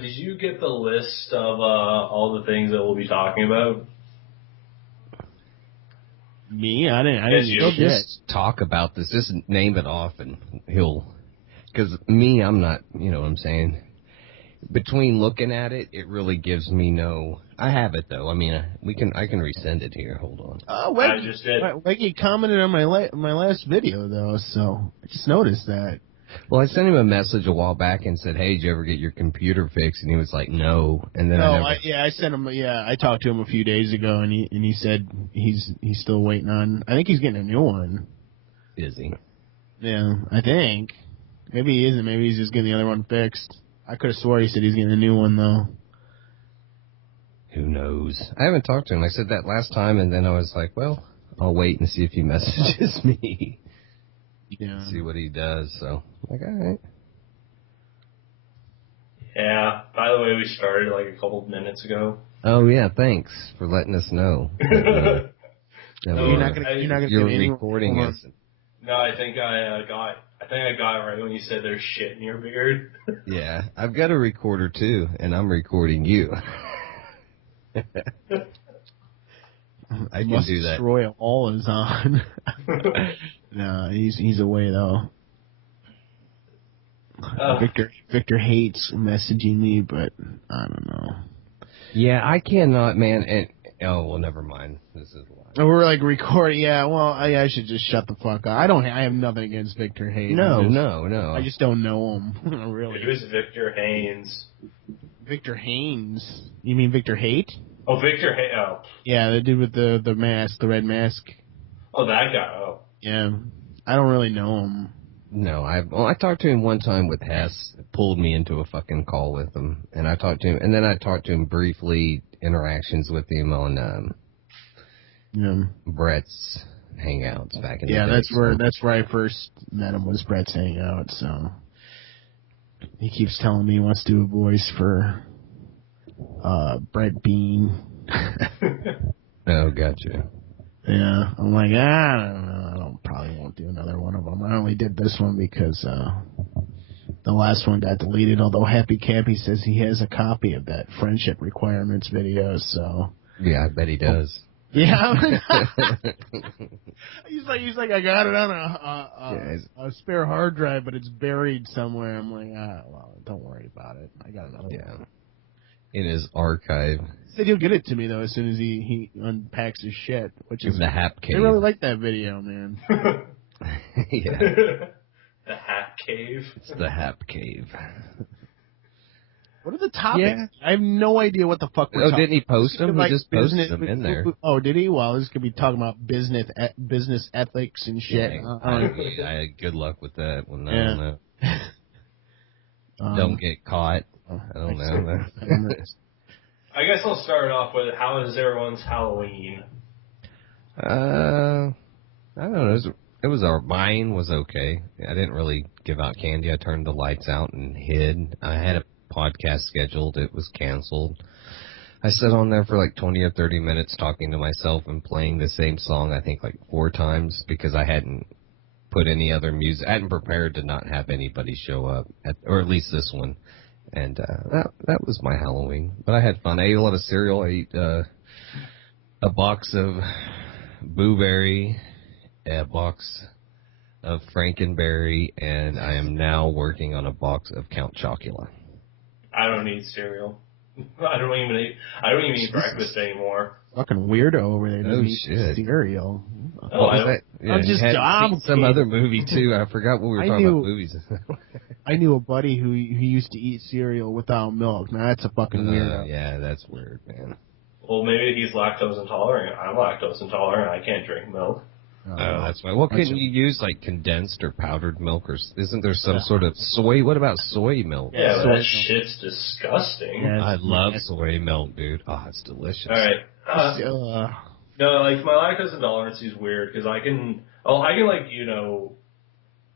Did you get the list of all the things that we'll be talking about? Me? I didn't. He'll just talk about this. Just name it off, and he'll. Because me, I'm not. You know what I'm saying. Between looking at it, it really gives me no. I have it though. I mean, I can resend it here. Hold on. I just did. Weggy commented on my last video though, so I just noticed that. Well, I sent him a message a while back and said, "Hey, did you ever get your computer fixed?" And he was like, "No." And then I sent him. Yeah, I talked to him a few days ago, and he said he's still waiting on. I think he's getting a new one. Is he? Yeah, I think. Maybe he isn't. Maybe he's just getting the other one fixed. I could have swore he said he's getting a new one though. Who knows? I haven't talked to him. I said that last time, and then I was like, "Well, I'll wait and see if he messages me." Yeah. See what he does. So, like, all right. Yeah. By the way, we started like a couple of minutes ago. Oh yeah, thanks for letting us know. You're not gonna you're recording us. No, I think I got it right when you said there's shit in your beard. Yeah, I've got a recorder too, and I'm recording you. I can do that. Destroy all is on. No, he's away though. Victor hates messaging me, but I don't know. Yeah, I cannot, man. And well, never mind. This is a lot. We're like recording. Yeah, well, I should just shut the fuck up. I have nothing against Victor Hayes. No. I just don't know him. Really. It was Victor Haynes. Victor Haynes? You mean Victor Hate? Oh, Victor Haynes. Oh. Yeah, the dude with the mask, the red mask. Oh, that guy. Oh. Yeah, I don't really know him. No, I talked to him one time with Hess. Pulled me into a fucking call with him, and I talked to him, and then I talked to him briefly. Interactions with him on Brett's Hangouts back in the day. That's where I first met him, was Brett's Hangout. So he keeps telling me he wants to do a voice for Brett Bean. Oh, gotcha. Yeah, I'm like, I don't know. Probably won't do another one of them. I only did this one because the last one got deleted, although HappyCabbie says he has a copy of that Friendship Requirements video, so... Yeah, I bet he does. Yeah. He's like, I got it on a spare hard drive, but it's buried somewhere. I'm like, well, don't worry about it. I got another one. In his archive. He said he'll get it to me, though, as soon as he unpacks his shit, which is... the Hap Cave. I really like that video, man. Yeah. The Hap Cave? It's the Hap Cave. What are the topics? Yeah. I have no idea what the fuck we're talking about. Didn't he post them? Like he just posted them in there. Oh, did he? Well, this could be talking about business ethics and shit. Yeah, good luck with that one. I don't know. Don't get caught. I don't know. I guess I'll start off with, how is everyone's Halloween? I don't know. Mine was okay. I didn't really give out candy. I turned the lights out and hid. I had a podcast scheduled. It was canceled. I sat on there for like 20 or 30 minutes talking to myself and playing the same song, I think like 4 times, because I hadn't put any other music. I hadn't prepared to not have anybody show up, or at least this one. And that was my Halloween. But I had fun. I ate a lot of cereal. I ate a box of Boo Berry, a box of Frankenberry, and I am now working on a box of Count Chocula. I don't eat cereal. I don't even eat breakfast anymore. Fucking weirdo over there. Oh, eat shit. Cereal. Oh, what was that? Yeah, I'm just some other movie too. I forgot what we were talking about movies. I knew a buddy who used to eat cereal without milk. Now that's a fucking weirdo. Yeah, that's weird, man. Well, maybe he's lactose intolerant. I'm lactose intolerant. I can't drink milk. Oh, that's why. Well, couldn't you use like condensed or powdered milk, or isn't there some sort of soy? What about soy milk? Yeah, that shit's disgusting. Yeah, I love soy milk, dude. Oh, it's delicious. All right. No, like my lactose intolerance is weird because I can like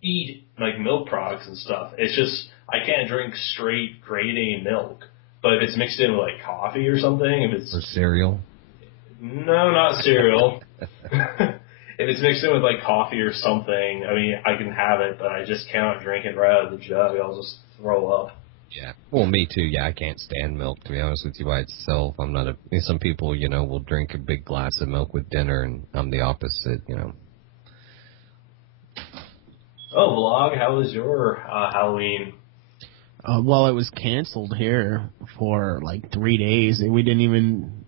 eat like milk products and stuff. It's just I can't drink straight grade A milk. But if it's mixed in with like coffee or something, or cereal. No, not cereal. If it's mixed in with like coffee or something, I mean, I can have it, but I just cannot drink it right out of the jug. I'll just throw up. Yeah. Well, me too. Yeah, I can't stand milk, to be honest with you, by itself. I'm not a. Some people, will drink a big glass of milk with dinner, and I'm the opposite. Oh, vlog, how was your Halloween? Well, it was canceled here for like 3 days. We didn't even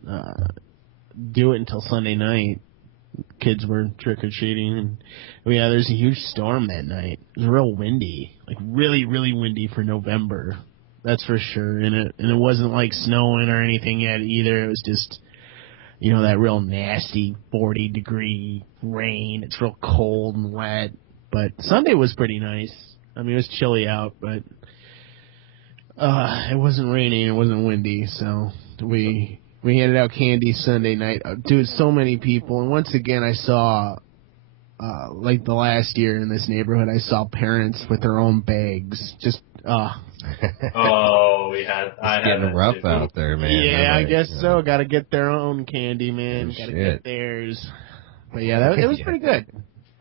do it until Sunday night. Kids were trick-or-treating. And, yeah, there's a huge storm that night. It was real windy. Like, really, really windy for November. That's for sure. And it wasn't like snowing or anything yet either. It was just, that real nasty 40-degree rain. It's real cold and wet. But Sunday was pretty nice. I mean, it was chilly out, but it wasn't raining. It wasn't windy. So we handed out candy Sunday night. Dude, so many people. And once again, I saw, like the last year in this neighborhood, I saw parents with their own bags. Just, Oh, it's getting rough out there, man. Yeah, I guess so. Got to get their own candy, man. Got to get theirs. But yeah, it was pretty good.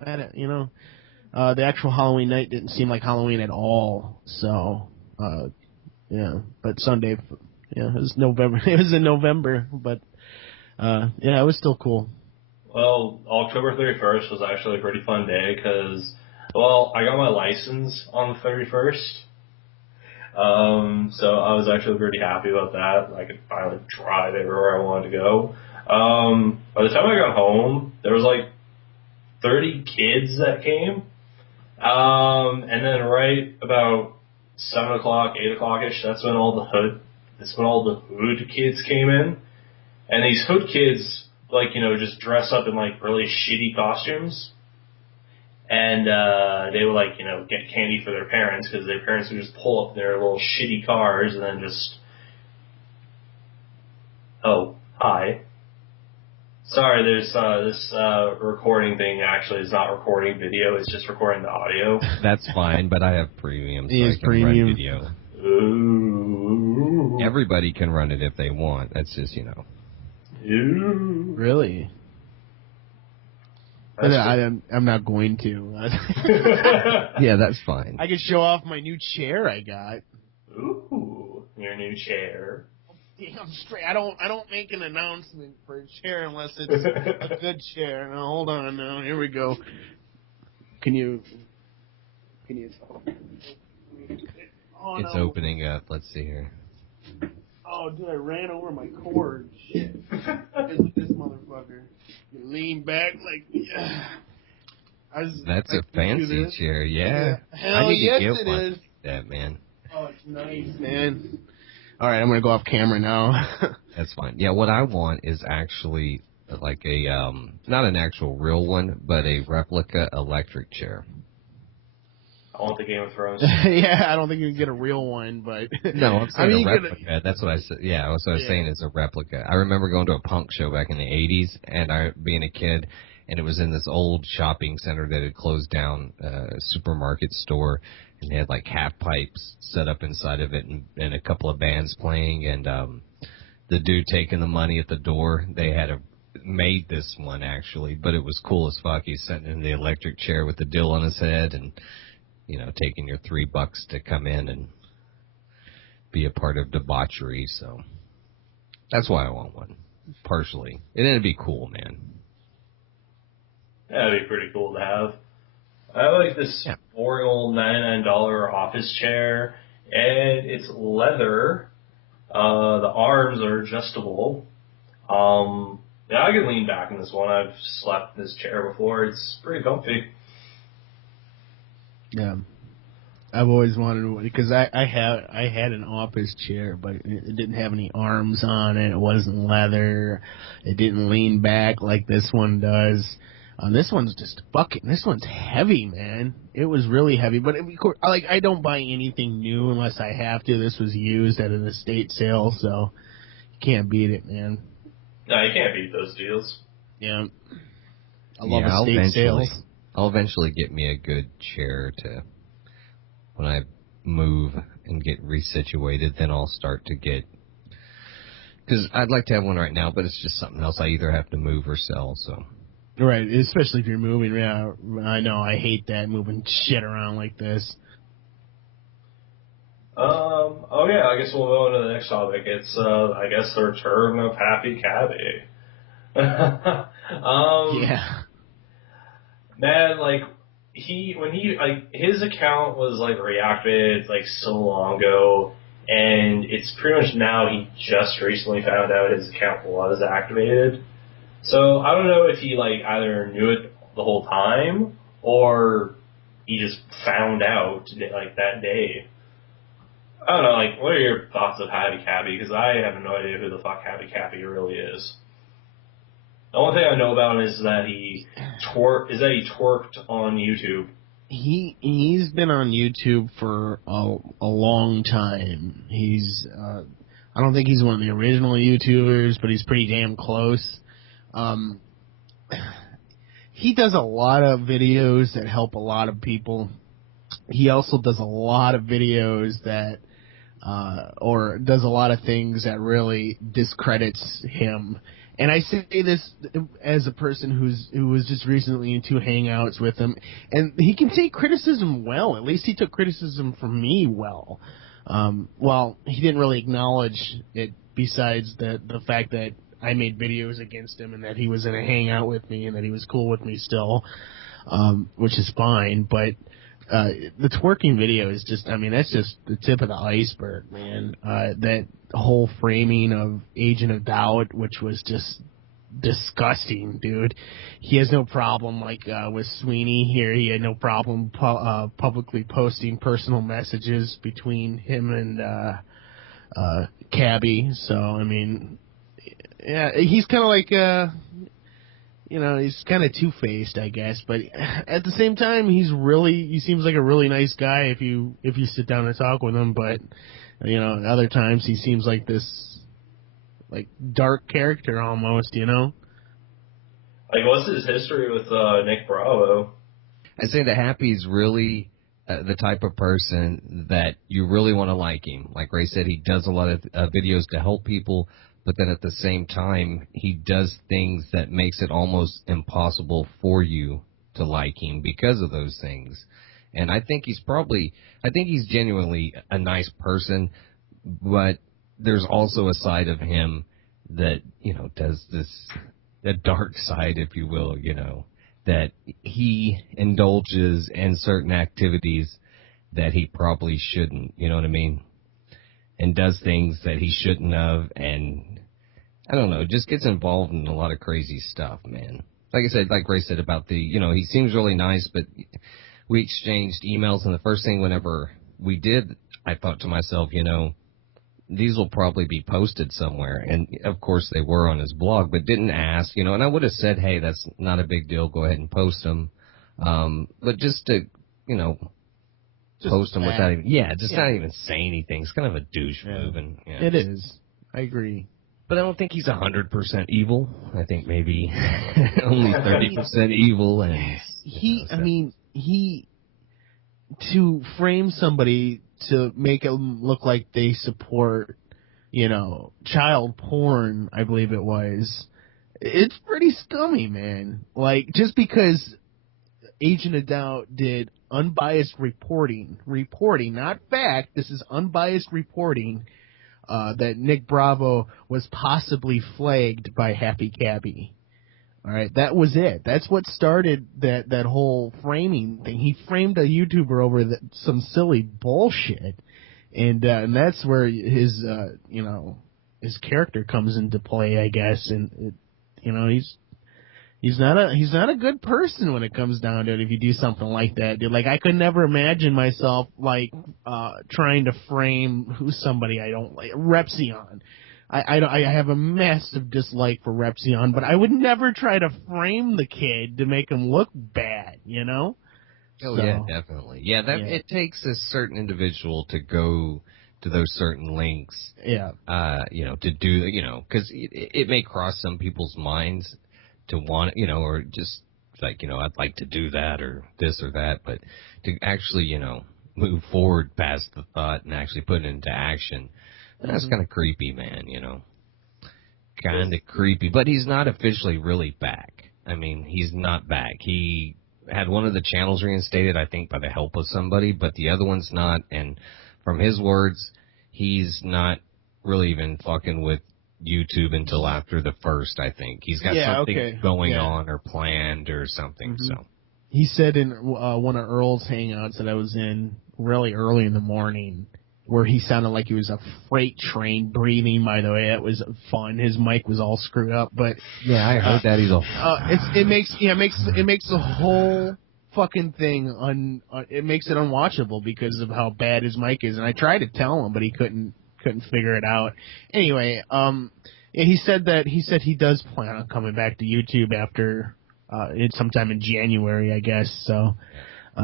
I had the actual Halloween night didn't seem like Halloween at all. So, yeah. But Sunday, yeah, it was November. It was in November, but yeah, it was still cool. Well, October 31st was actually a pretty fun day because, well, I got my license on the 31st. So I was actually pretty happy about that. I could finally drive everywhere I wanted to go. By the time I got home, there was like 30 kids that came. And then right about 7 o'clock, 8 o'clock-ish, that's when all the hood kids came in. And these hood kids, like, just dress up in like really shitty costumes. And they would, like, get candy for their parents because their parents would just pull up their little shitty cars and then just... Oh, hi. Sorry, there's this recording thing actually is not recording video, it's just recording the audio. That's fine, but I have premium, so I can premium. run video. Ooh. Everybody can run it if they want. That's just, Ooh. Really? But I'm not going to. Yeah, that's fine. I could show off my new chair I got. Ooh, your new chair. Damn straight. I don't make an announcement for a chair unless it's a good chair. Now hold on. Now here we go. Can you? Oh, it's opening up. Let's see here. Oh, dude, I ran over my cord. Shit. Look at this motherfucker. You lean back like... That's a fancy chair, yeah. Hell I need yes, to get it one is. like that, man. Oh, it's nice, man. All right, I'm going to go off camera now. That's fine. Yeah, what I want is actually like a, not an actual real one, but a replica electric chair. I want the Game of Thrones. Yeah, I don't think you can get a real one, but... No, I'm saying a replica. That's what I said. Yeah, that's what I was saying is a replica. I remember going to a punk show back in the 80s, and being a kid, and it was in this old shopping center that had closed down, a supermarket store, and they had like half pipes set up inside of it and a couple of bands playing, and the dude taking the money at the door, they had made this one actually, but it was cool as fuck. He's sitting in the electric chair with the dill on his head and taking your $3 to come in and be a part of debauchery, so that's why I want one, partially. And it'd be cool, man. That'd be pretty cool to have. I like this boring old $99 office chair, and it's leather. The arms are adjustable. Yeah, I can lean back in this one. I've slept in this chair before. It's pretty comfy. Yeah, I've always wanted one because I had an office chair, but it didn't have any arms on it. It wasn't leather. It didn't lean back like this one does. This one's just this one's heavy, man. It was really heavy, but I don't buy anything new unless I have to. This was used at an estate sale, so you can't beat it, man. No, you can't beat those deals. Yeah, I love estate sales. I'll eventually get me a good chair to, when I move and get resituated, then I'll start to get, because I'd like to have one right now, but it's just something else I either have to move or sell, so. Right, especially if you're moving. Yeah, I know, I hate that, moving shit around like this. Oh yeah, I guess we'll go into the next topic. It's, I guess the return of HappyCabbie. Yeah. Man, like, his account was, like, reactivated, like, so long ago, and it's pretty much now he just recently found out his account was activated. So, I don't know if he, like, either knew it the whole time, or he just found out, like, that day. I don't know, like, what are your thoughts of HappyCabbie? Because I have no idea who the fuck HappyCabbie really is. The only thing I know about him is that he twerked on YouTube. He's been on YouTube for a long time. I don't think he's one of the original YouTubers, but he's pretty damn close. He does a lot of videos that help a lot of people. He also does a lot of videos that, or does a lot of things that really discredits him. And I say this as a person who was just recently in 2 hangouts with him, and he can take criticism well. At least he took criticism from me well. Well, he didn't really acknowledge it, besides the fact that I made videos against him and that he was in a hangout with me and that he was cool with me still, which is fine. But the twerking video is just, I mean, that's just the tip of the iceberg, man. That whole framing of Agent of Doubt, which was just disgusting, dude. He has no problem, like, with Sweeney here, he had no problem publicly posting personal messages between him and Cabbie. So, I mean, yeah, he's kind of like, he's kind of two-faced, I guess, but at the same time, he seems like a really nice guy if you sit down and talk with him, but, other times he seems like this, like, dark character almost, Like, what's his history with Nick Bravo? I'd say that Happy's really the type of person that you really want to like him. Like Ray said, he does a lot of videos to help people, but then at the same time, he does things that makes it almost impossible for you to like him because of those things. And I think he's genuinely a nice person, but there's also a side of him that, does the dark side, if you will, that he indulges in certain activities that he probably shouldn't, you know what I mean? And does things that he shouldn't have, and I don't know, just gets involved in a lot of crazy stuff, man. Like I said, like Ray said about he seems really nice, but we exchanged emails, and the first thing whenever we did, I thought to myself, these will probably be posted somewhere. And, of course, they were on his blog, but didn't ask, and I would have said, hey, that's not a big deal, go ahead and post them. But just to, post them without even, not even say anything. It's kind of a douche move. And, it is. I agree. But I don't think he's 100% evil. I think maybe only 30% evil. And to frame somebody to make it look like they support, child porn, I believe it was, it's pretty scummy, man. Like, just because Agent of Doubt did unbiased reporting, not fact, this is unbiased reporting, that Nick Bravo was possibly flagged by HappyCabbie. All right, that was it. That's what started that whole framing thing. He framed a YouTuber over some silly bullshit, and that's where his his character comes into play, I guess. And he's not a good person when it comes down to it. If you do something like that, dude, like I could never imagine myself like trying to frame somebody I don't like. Repzion. I have a massive dislike for Repzion, but I would never try to frame the kid to make him look bad, Oh, so, yeah, definitely. Yeah, it takes a certain individual to go to those certain lengths. Yeah. To do, because it may cross some people's minds to want, or just like, I'd like to do that or this or that, but to actually, move forward past the thought and actually put it into action. That's kind of creepy, man, Kind of creepy. But he's not officially really back. I mean, he's not back. He had one of the channels reinstated, I think, by the help of somebody, but the other one's not. And from his words, he's not really even fucking with YouTube until after the 1st, I think. He's got something going on or planned or something, so. He said in one of Earl's hangouts that I was in really early in the morning, where he sounded like he was a freight train breathing, by the way. It was fun. His mic was all screwed up, but... Yeah, I heard that. He's all... it makes the whole fucking thing it makes it unwatchable because of how bad his mic is. And I tried to tell him, but he couldn't figure it out. Anyway, he said he does plan on coming back to YouTube after it's sometime in January, I guess. So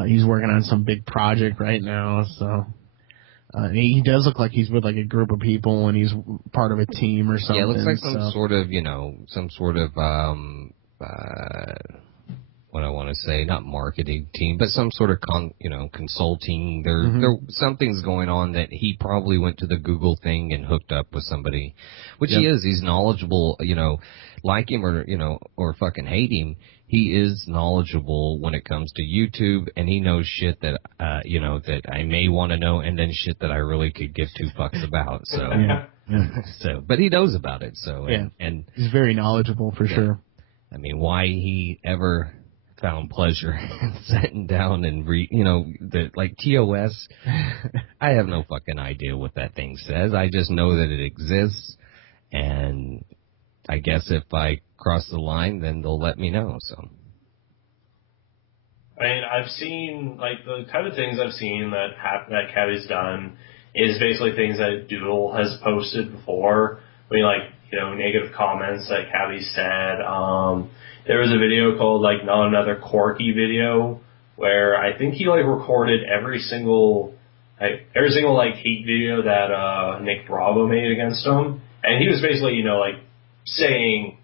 he's working on some big project right now. So he does look like he's with like a group of people and he's part of a team or something. Yeah, it looks like some sort of what I want to say, not marketing team, but some sort of consulting. There something's going on that he probably went to the Google thing and hooked up with somebody, which he is. He's knowledgeable, like him or fucking hate him. He is knowledgeable when it comes to YouTube, and he knows shit that that I may want to know, and then shit that I really could give two fucks about. So, but he knows about it. So, and he's very knowledgeable for sure. I mean, why he ever found pleasure in sitting down and like TOS, I have no fucking idea what that thing says. I just know that it exists, and I guess if I cross the line, then they'll let me know. So, I mean, I've seen like the kind of things I've seen that Cabbie's done is basically things that Doodle has posted before. I mean, like negative comments that Cabbie said. There was a video called like Not Another Quirky video where I think he like recorded every single hate video that Nick Bravo made against him, and he was basically saying,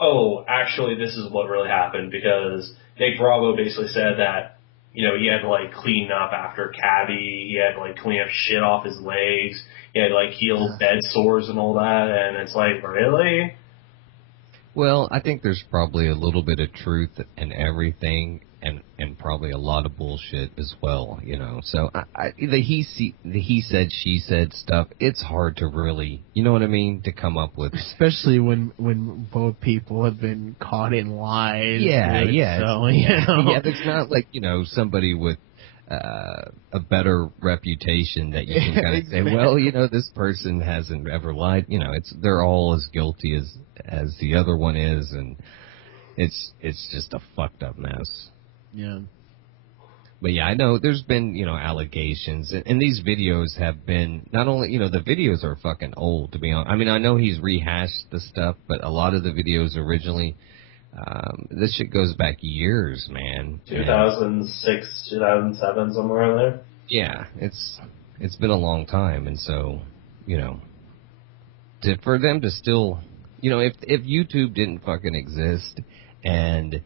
oh, actually this is what really happened, because Nick Bravo basically said that he had to like clean up after Cabbie, he had to like clean up shit off his legs, he had to like heal bed sores and all that, and it's like, really? Well, I think there's probably a little bit of truth in everything, and probably a lot of bullshit as well, So the he said, she said stuff, it's hard to really, what I mean, to come up with. Especially when both people have been caught in lies. Yeah. So, Yeah, there's not like, somebody with a better reputation that you can kind of say, well, this person hasn't ever lied. They're all as guilty as the other one is, and it's just a fucked up mess. Yeah. But yeah, I know there's been, allegations, and these videos have been, not only, the videos are fucking old, to be honest. I mean, I know he's rehashed the stuff, but a lot of the videos originally, this shit goes back years, man. 2006, 2007, somewhere around there. Yeah, it's been a long time, and so, for them to still, if YouTube didn't fucking exist, and,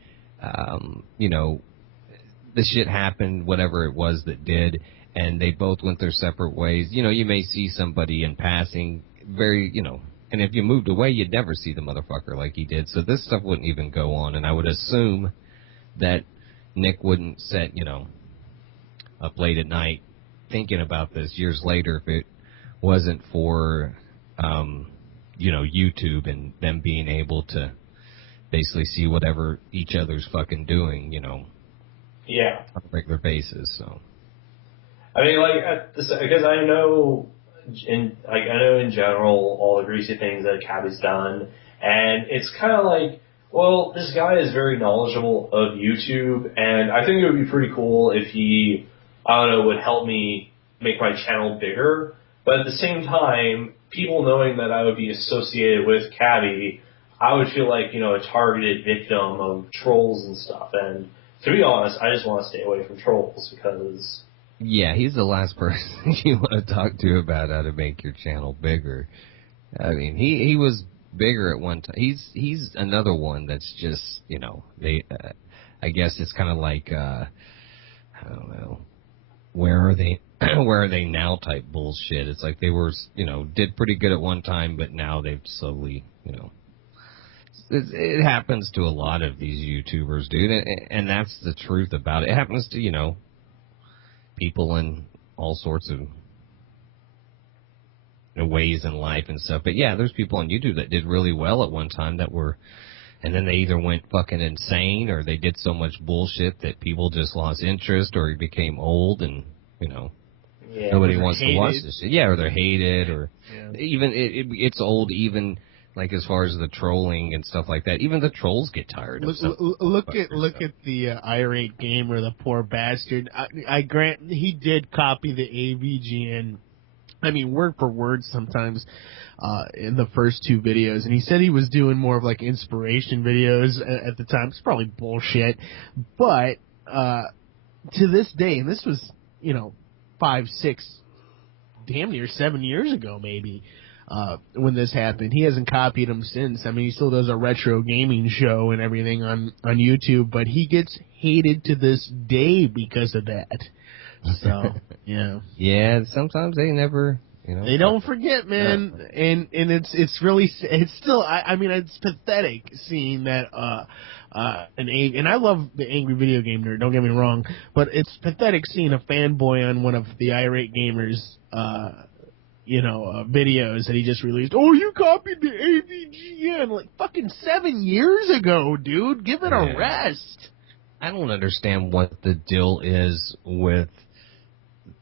the shit happened, whatever it was that did, and they both went their separate ways, you may see somebody in passing, very, and if you moved away, you'd never see the motherfucker like he did. So this stuff wouldn't even go on. And I would assume that Nick wouldn't sit, up late at night thinking about this years later if it wasn't for, YouTube and them being able to basically see whatever each other's fucking doing, Yeah. on a regular basis. So. I mean, because I know in general all the greasy things that Cabbie's done, and it's kind of like, well, this guy is very knowledgeable of YouTube, and I think it would be pretty cool if he, would help me make my channel bigger. But at the same time, people knowing that I would be associated with Cabbie, I would feel like, a targeted victim of trolls and stuff. And to be honest, I just want to stay away from trolls because... Yeah, he's the last person you want to talk to about how to make your channel bigger. I mean, he was bigger at one time. He's another one that's just, they, I guess it's kind of like, I don't know, where are they now type bullshit. It's like they were, did pretty good at one time, but now they've slowly, it happens to a lot of these YouTubers, dude, and that's the truth about it. It happens to, people in all sorts of ways in life and stuff. But yeah, there's people on YouTube that did really well at one time that were, and then they either went fucking insane or they did so much bullshit that people just lost interest or became old and, you know, nobody wants to watch this shit. Yeah, or they're hated or even it's old even like as far as the trolling and stuff like that. Even the trolls get tired of stuff. Look at the irate gamer, the poor bastard. I grant he did copy the AVGN. I mean, word for word sometimes in the first 2 videos. And he said he was doing more of like inspiration videos at the time. It's probably bullshit. But to this day, and this was, 5, 6, damn near 7 years ago maybe, when this happened. He hasn't copied him since. I mean, he still does a retro gaming show and everything on YouTube, but he gets hated to this day because of that. So, yeah. Yeah, sometimes they never, They don't forget, man. Yeah. And it's really, it's still, I mean, it's pathetic seeing that, and I love the Angry Video Game Nerd, don't get me wrong, but it's pathetic seeing a fanboy on one of the irate gamers, videos that he just released. Oh, you copied the AVGN like fucking 7 years ago, dude. Give it a rest. I don't understand what the deal is with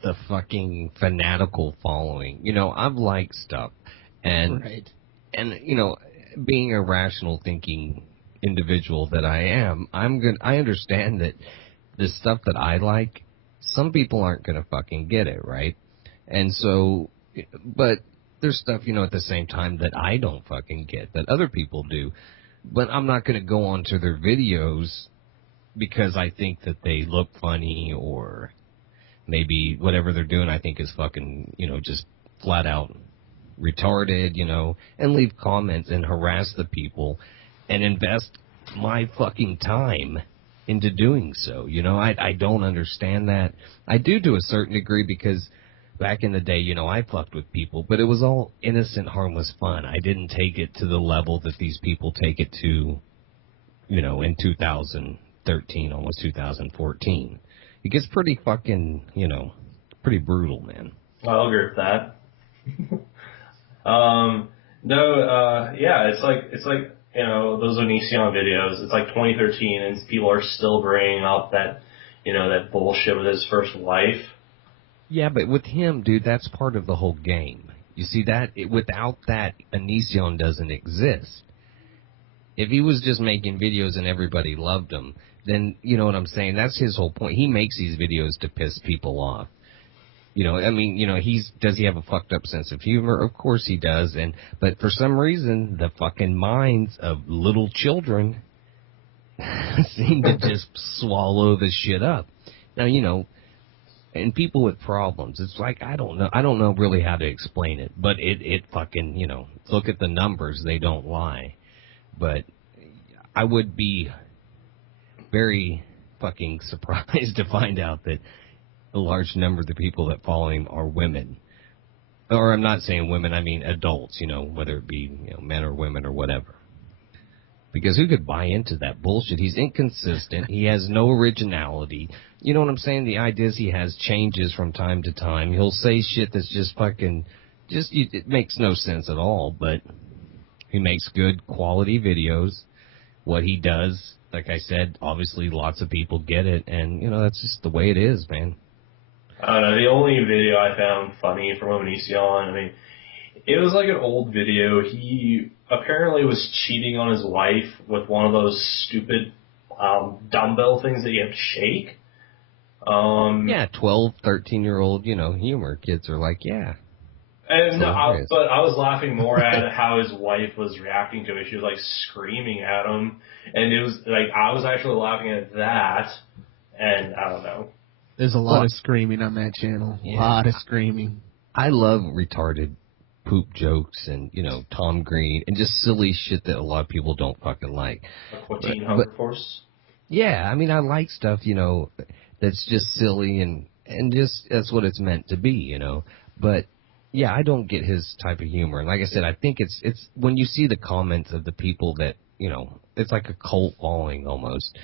the fucking fanatical following. I've liked stuff, and being a rational thinking individual that I am, I understand that the stuff that I like, some people aren't gonna fucking get it, right? And so, but there's stuff, at the same time that I don't fucking get, that other people do. But I'm not gonna go onto their videos because I think that they look funny or maybe whatever they're doing I think is fucking, just flat out retarded, and leave comments and harass the people and invest my fucking time into doing so. I don't understand that. I do to a certain degree because back in the day, I fucked with people, but it was all innocent, harmless fun. I didn't take it to the level that these people take it to, in 2013, almost 2014. It gets pretty fucking, pretty brutal, man. I'll agree with that. It's like those Onision videos. It's like 2013, and people are still bringing up that, that bullshit with his first wife. Yeah, but with him, dude, that's part of the whole game. You see that without that, Onision doesn't exist. If he was just making videos and everybody loved him, then, you know what I'm saying? That's his whole point. He makes these videos to piss people off. Does he have a fucked up sense of humor? Of course he does. But for some reason, the fucking minds of little children seem to just swallow the shit up. Now, and people with problems, it's like, I don't know really how to explain it, but it fucking, look at the numbers, they don't lie. But I would be very fucking surprised to find out that a large number of the people that follow him are women. Or I'm not saying women, I mean adults, whether it be men or women or whatever. Because who could buy into that bullshit? He's inconsistent. He has no originality. You know what I'm saying? The ideas he has changes from time to time. He'll say shit that's just fucking, it makes no sense at all, but he makes good quality videos. What he does, like I said, obviously lots of people get it, and, that's just the way it is, man. I don't know, the only video I found funny from Onision, it was like an old video. He apparently was cheating on his wife with one of those stupid dumbbell things that you have to shake. 12, 13-year-old, humor. Kids are like, yeah. And but I was laughing more at how his wife was reacting to it. She was like screaming at him, and it was like I was actually laughing at that. And I don't know. There's a lot of screaming on that channel. A lot of screaming. I love retarded poop jokes and Tom Green and just silly shit that a lot of people don't fucking like. Like 14 Hunger Force. Yeah, I like stuff that's just silly and just that's what it's meant to be, But yeah, I don't get his type of humor. And like I said, I think it's when you see the comments of the people that, it's like a cult following almost.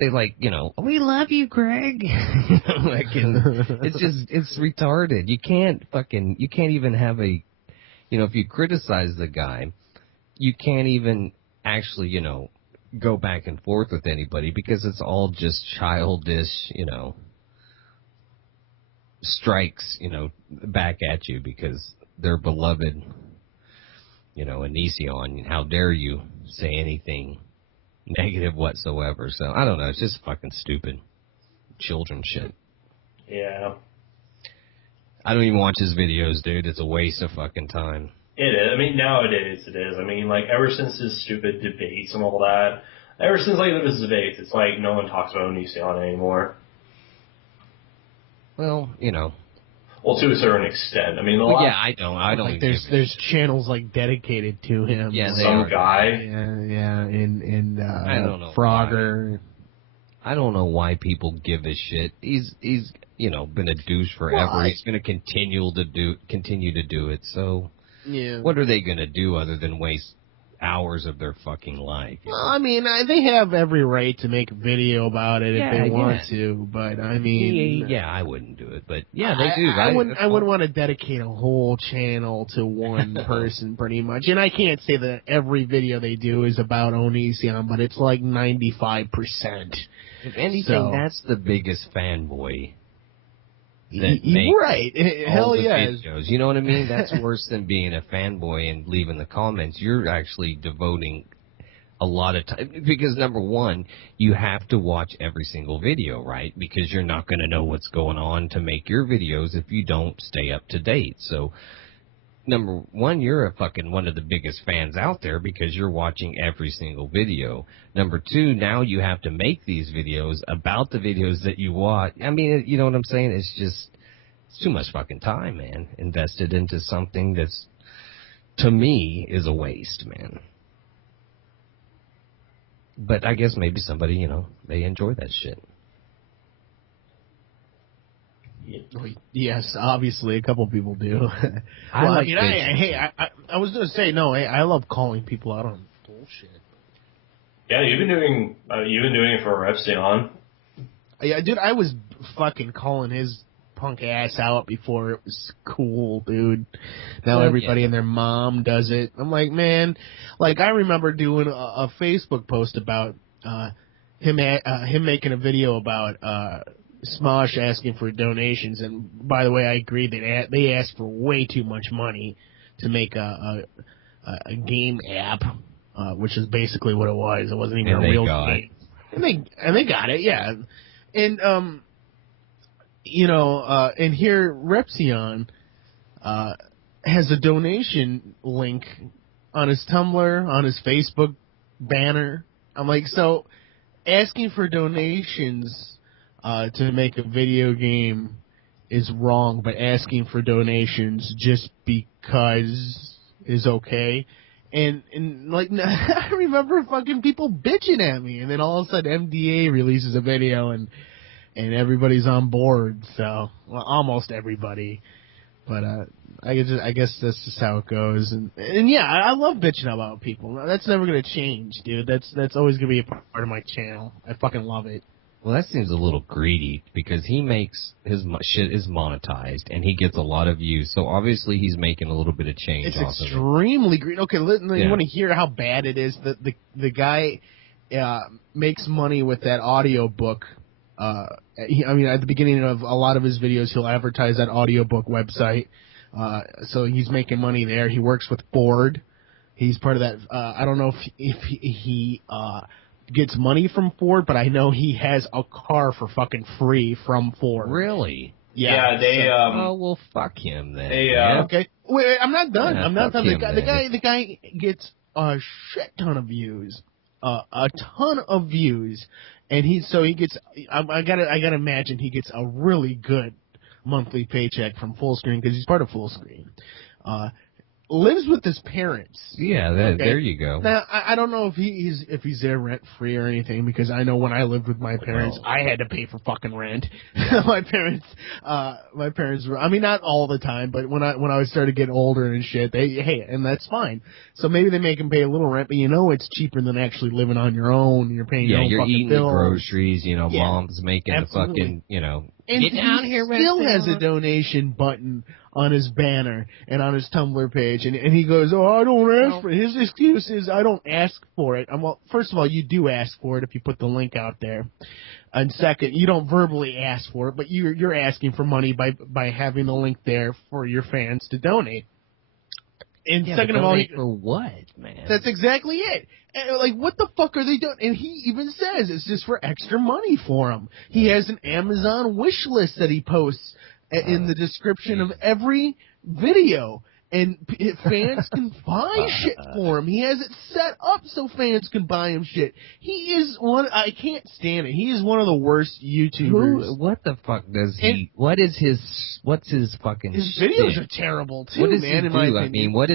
they we love you, Greg. It's retarded. You can't even have if you criticize the guy, you can't even actually, go back and forth with anybody because it's all just childish, strikes, back at you because they're beloved, Elysium. How dare you say anything negative whatsoever? So I don't know. It's just fucking stupid children shit. Yeah. I don't even watch his videos, dude. It's a waste of fucking time. It is. I mean, nowadays it is. I mean, ever since his stupid debates and all that, ever since, his debates, it's no one talks about Elysium anymore. Well, Well, to a certain extent. I mean, I don't. There's channels dedicated to him. Yeah, some guy. Yeah, and I don't know Frogger. Why. I don't know why people give a shit. He's been a douche forever. Well, He's going to continue to do it. So, yeah. What are they going to do other than waste hours of their fucking life? Well, I mean, they have every right to make a video about it if they want to, but I mean, I wouldn't do it, but yeah, they do. I wouldn't want to dedicate a whole channel to one person, pretty much. And I can't say that every video they do is about Onision, but it's 95%. If anything, that's the biggest fanboy. Right. Hell yeah. Videos. You know what I mean? That's worse than being a fanboy and leaving the comments. You're actually devoting a lot of time. Because, number one, you have to watch every single video, right? Because you're not going to know what's going on to make your videos if you don't stay up to date. So, number one, you're a fucking one of the biggest fans out there because you're watching every single video. Number two, now you have to make these videos about the videos that you watch. I mean, you know what I'm saying? It's too much fucking time, man, invested into something that's, to me, is a waste, man. But I guess maybe somebody, they enjoy that shit. Yes, obviously, a couple people do. I was going to say, I love calling people out on bullshit. Yeah, you've been doing it for Repzion. Yeah, dude, I was fucking calling his punk ass out before it was cool, dude. Now everybody and their mom does it. I'm like, man, I remember doing a Facebook post about him making a video about Smosh asking for donations, and by the way, I agree that they asked for way too much money to make a game app, which is basically what it was. It wasn't even a real game. And they got it, yeah. And and here Repzion has a donation link on his Tumblr, on his Facebook banner. I'm like, so asking for donations to make a video game is wrong, but asking for donations just because is okay. And I remember fucking people bitching at me, and then all of a sudden MDA releases a video and everybody's on board. So, well, almost everybody, but I guess that's just how it goes. And yeah, I love bitching about people. That's never gonna change, dude. That's always gonna be a part of my channel. I fucking love it. Well, that seems a little greedy because he makes his shit is monetized and he gets a lot of views. So obviously he's making a little bit of change. It's extremely greedy. Okay, you want to hear how bad it is? The guy makes money with that audiobook. At the beginning of a lot of his videos, he'll advertise that audiobook website. So he's making money there. He works with Ford. He's part of that. I don't know if he gets money from Ford, but I know he has a car for fucking free from Ford. Really? Yeah, they. Oh well, fuck him then. Okay, wait, I'm not done. Yeah, I'm not done. The guy gets a shit ton of views, a ton of views, and he gets. I gotta imagine he gets a really good monthly paycheck from Full Screen because he's part of Full Screen. lives with his parents. Yeah, there you go. Now, I don't know if he's there rent free or anything, because I know when I lived with my parents, I had to pay for fucking rent. my parents were, I mean, not all the time, but when I started getting older and shit, and that's fine. So maybe they make him pay a little rent, but it's cheaper than actually living on your own. You're paying your own you're fucking eating bills. The groceries. Mom's making Absolutely. the fucking, And get down he here, still has a donation button on his banner and on his Tumblr page, and he goes, "Oh, I don't ask for it." His excuse is, "I don't ask for it." Well, first of all, you do ask for it if you put the link out there, and second, you don't verbally ask for it, but you're asking for money by having the link there for your fans to donate. And second of all, for what, man? That's exactly it. And, like, what the fuck are they doing? And he even says it's just for extra money for him. He has an Amazon wish list that he posts in the description of every video. And fans can buy shit for him. He has it set up so fans can buy him shit. He is I can't stand it. He is one of the worst YouTubers. What the fuck does he, what's his fucking His shtick? videos are terrible too, what does man, he in my do? opinion. I mean, what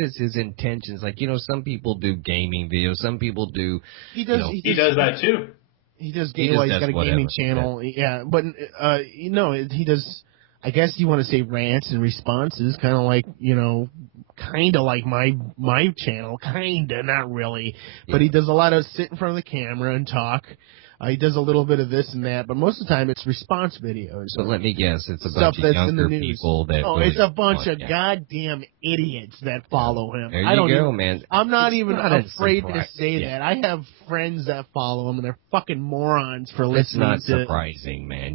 is his intentions? Like, some people do gaming videos, some people do... He does that too. He does he's got a gaming channel. Yeah, but he does... I guess you want to say rants and responses, kind of like, my channel, not really. But he does a lot of sit in front of the camera and talk. He does a little bit of this and that, but most of the time it's response videos. But let me guess, it's a bunch of younger people that... Oh, it's a bunch of goddamn idiots that follow him. There you go, man. I'm not even afraid to say that. I have friends that follow him, and they're fucking morons for listening to... It's not surprising, man.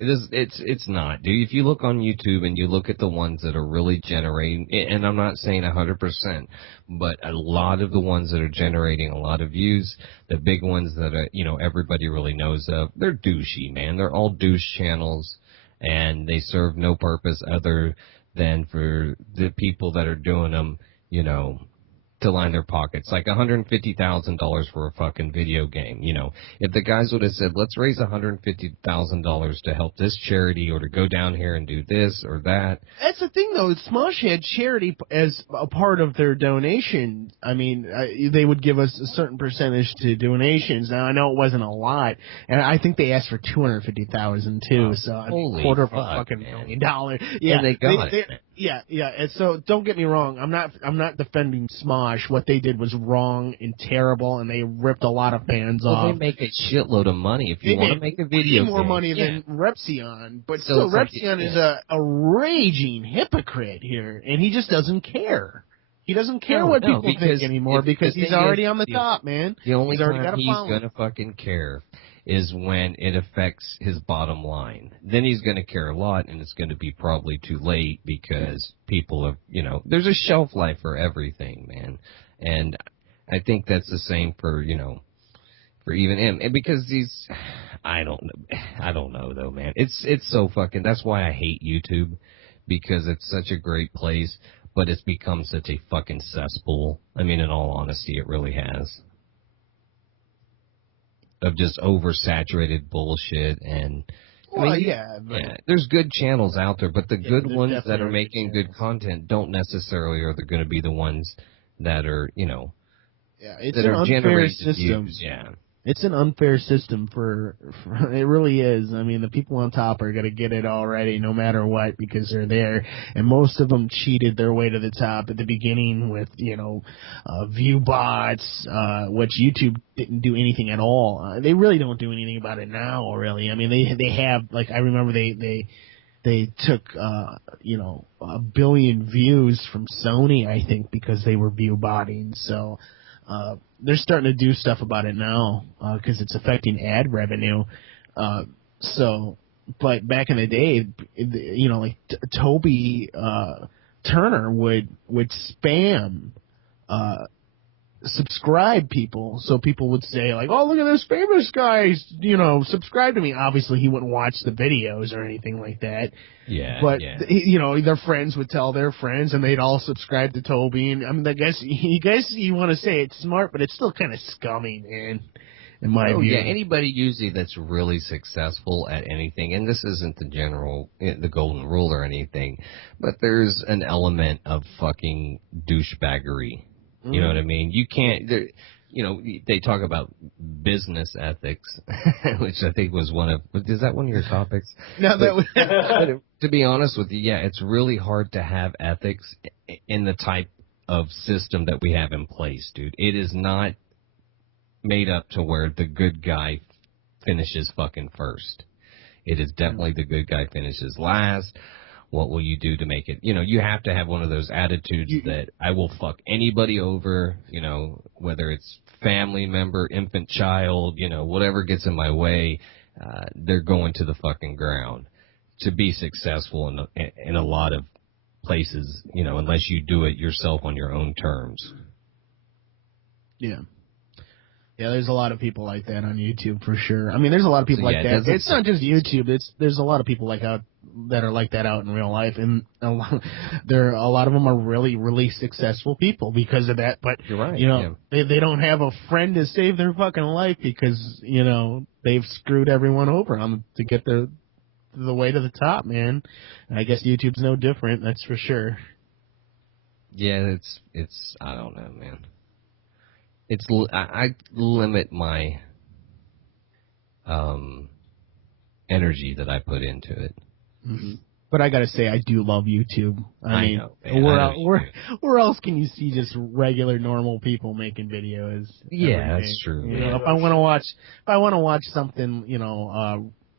It's not, dude. If you look on YouTube and you look at the ones that are really generating, and I'm not saying 100%, but a lot of the ones that are generating a lot of views, the big ones that are, everybody really knows of, they're douchey, man. They're all douche channels, and they serve no purpose other than for the people that are doing them, to line their pockets. Like $150,000 for a fucking video game. If the guys would have said, let's raise $150,000 to help this charity, or to go down here and do this or that. That's the thing, though. Smosh had charity as a part of their donation. I mean, they would give us a certain percentage to donations. Now, I know it wasn't a lot, and I think they asked for $250,000 too. So a quarter of a fucking $1 million. Yeah, and they got it. Yeah. And so don't get me wrong. I'm not defending Smosh. What they did was wrong and terrible, and they ripped a lot of fans off. They make a shitload of money. If you want to make a video more money than Repzion, but still Repzion is a raging hypocrite here, and he just doesn't care. He doesn't care what people think anymore, because he's already on the top, man. The only time he's gonna fucking care is when it affects his bottom line. Then he's going to care a lot, and it's going to be probably too late, because people have, there's a shelf life for everything, man. And I think that's the same for, for even him. And because I don't know though, man. It's so fucking, that's why I hate YouTube, because it's such a great place, but it's become such a fucking cesspool. I mean, in all honesty, it really has. Of just oversaturated bullshit. And there's good channels out there, but the good ones that are making good content don't necessarily are going to be the ones that are it's an unfair system. Views. It's an unfair system for it really is. I mean, the people on top are going to get it already, no matter what, because they're there. And most of them cheated their way to the top at the beginning with, view bots, which YouTube didn't do anything at all. They really don't do anything about it now, really. I mean, they have, like, I remember they took, 1 billion views from Sony, I think, because they were view botting. So, they're starting to do stuff about it now, because it's affecting ad revenue. But back in the day, like Toby Turner would spam subscribe people, so people would say, like, oh, look at this famous guy, subscribe to me. Obviously, he wouldn't watch the videos or anything like that. But their friends would tell their friends, and they'd all subscribe to Toby. And I mean, I guess you want to say it's smart, but it's still kind of scummy, man. in my view. Yeah, anybody usually that's really successful at anything, and this isn't the golden rule or anything, but there's an element of fucking douchebaggery. You know what I mean? You can't, they talk about business ethics, which I think was is that one of your topics? No, that was. But to be honest with you, yeah, it's really hard to have ethics in the type of system that we have in place, dude. It is not made up to where the good guy finishes fucking first. It is definitely the good guy finishes last. What will you do to make it? You have to have one of those attitudes that I will fuck anybody over, whether it's family member, infant child, whatever gets in my way, they're going to the fucking ground to be successful in a lot of places, unless you do it yourself on your own terms. Yeah. Yeah, there's a lot of people like that on YouTube for sure. I mean, there's a lot of people like that. It's not just YouTube. There's a lot of people that are like that out in real life, and a lot of them are really, really successful people because of that. But you're right. They don't have a friend to save their fucking life because they've screwed everyone over to get the way to the top, man. And I guess YouTube's no different. That's for sure. Yeah, it's I don't know, man. I limit my energy that I put into it. Mm-hmm. But I gotta say, I do love YouTube. I mean, know, where else can you see just regular, normal people making videos? Yeah, that's true. If I want to watch something,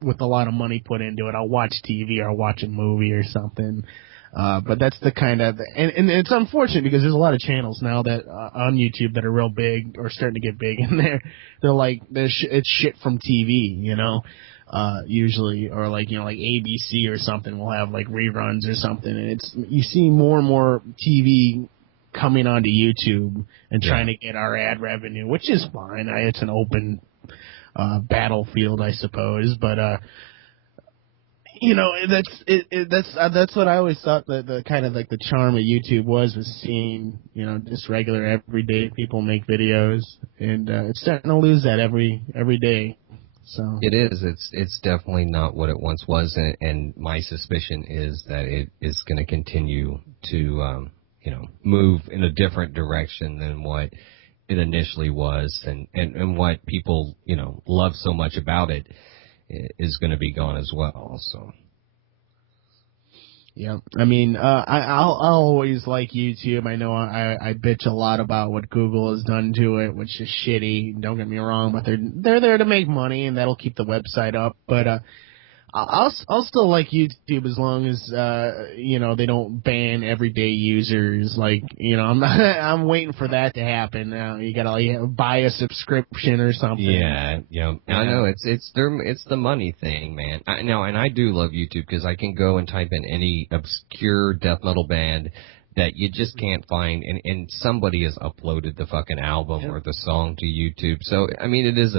with a lot of money put into it, I'll watch TV or I'll watch a movie or something. But that's the kind of, and it's unfortunate because there's a lot of channels now that on YouTube that are real big or starting to get big, and they're like it's shit from TV, usually, or like ABC or something will have like reruns or something, and you see more and more TV coming onto YouTube and trying to get our ad revenue, which is fine. It's an open battlefield, I suppose, but that's what I always thought the kind of like the charm of YouTube was seeing, just regular everyday people make videos, and it's starting to lose that every day. So it is. It's definitely not what it once was, and my suspicion is that it is going to continue to move in a different direction than what it initially was, and what people love so much about it is going to be gone as well. So yeah, I mean, I'll always like YouTube. I know I bitch a lot about what Google has done to it, which is shitty. Don't get me wrong, but they're there to make money, and that'll keep the website up. But I'll still like YouTube as long as they don't ban everyday users. Like I'm waiting for that to happen. You gotta buy a subscription or something. Yeah. I know it's the money thing, man. And I do love YouTube because I can go and type in any obscure death metal band that you just can't find, and somebody has uploaded the fucking album or the song to YouTube. So I mean, it is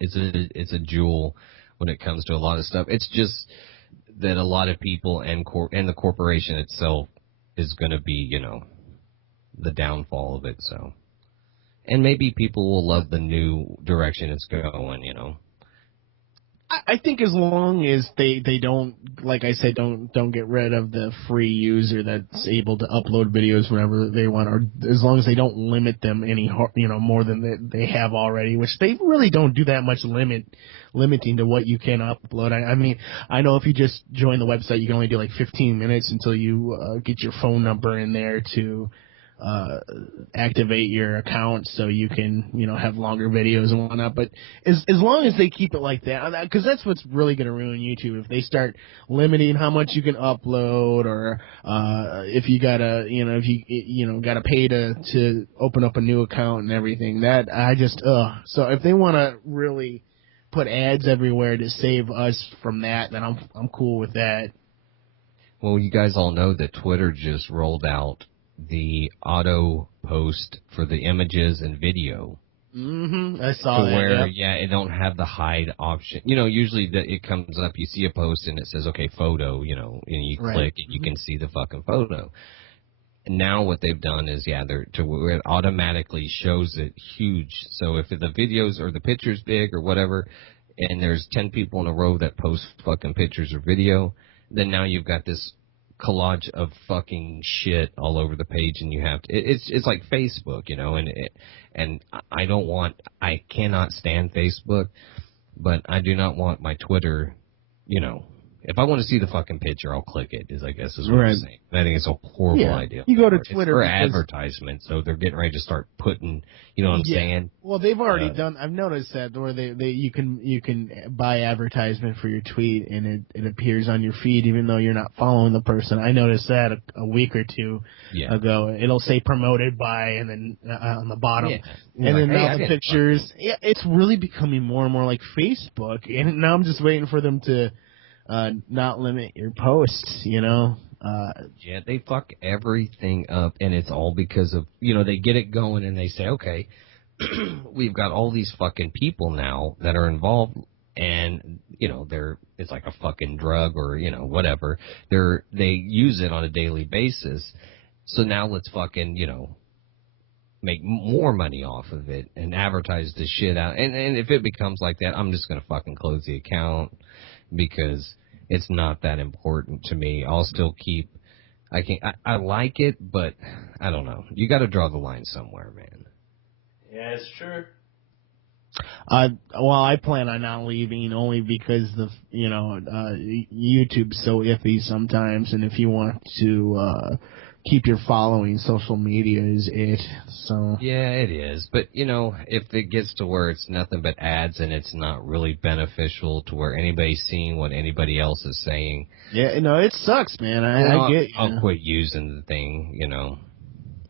it's a jewel when it comes to a lot of stuff. It's just that a lot of people and the corporation itself is going to be, the downfall of it. So, and maybe people will love the new direction it's going, I think as long as they don't, like I said, don't get rid of the free user that's able to upload videos whenever they want, or as long as they don't limit them more than they have already, which they really don't do that much limiting to what you can upload. I mean, I know if you just join the website, you can only do like 15 minutes until you get your phone number in there to activate your account so you can, have longer videos and whatnot. But as long as they keep it like that, because that's what's really going to ruin YouTube if they start limiting how much you can upload, or if you gotta, gotta pay to open up a new account and everything. That so if they want to really put ads everywhere to save us from that, then I'm cool with that. Well, you guys all know that Twitter just rolled out the auto post for the images and video. Mm-hmm. I saw that. Where, it don't have the hide option. Usually it comes up, you see a post and it says, okay, photo, and you click and you can see the fucking photo. now what they've done is, they're to where it automatically shows it huge. So if the videos or the picture's big or whatever, and there's 10 people in a row that post fucking pictures or video, then now you've got this collage of fucking shit all over the page, and you have to. It's like Facebook, you know, and I cannot stand Facebook, but I do not want my Twitter, you know. If I want to see the fucking picture, I'll click it, I guess is what I'm saying. I think it's a horrible idea. You go to Twitter for advertisement, so they're getting ready to start putting, you know what I'm saying? Well, they've already done. I've noticed that where you can buy advertisement for your tweet, and it appears on your feed even though you're not following the person. I noticed that a week or two ago. It'll say promoted by, and then on the bottom, and then now the pictures. Yeah, it's really becoming more and more like Facebook, and now I'm just waiting for them to. Not limit your posts, you know. They fuck everything up, and it's all because of, you know, they get it going and they say, okay, we've got all these fucking people now that are involved, and, you know, it's like a fucking drug or, you know, whatever. They use it on a daily basis, so now let's fucking, you know, make more money off of it and advertise the shit out. And if it becomes like that, I'm just gonna fucking close the account because it's not that important to me. I'll still keep. I like it, but I don't know. You got to draw the line somewhere, man. Yeah, it's true. Well, I plan on not leaving only because YouTube's so iffy sometimes, and if you want to keep your following, social media is it. So yeah, it is. But you know, if it gets to where it's nothing but ads and it's not really beneficial to where anybody's seeing what anybody else is saying, it sucks, man. I get you. I'll quit using the thing. You know,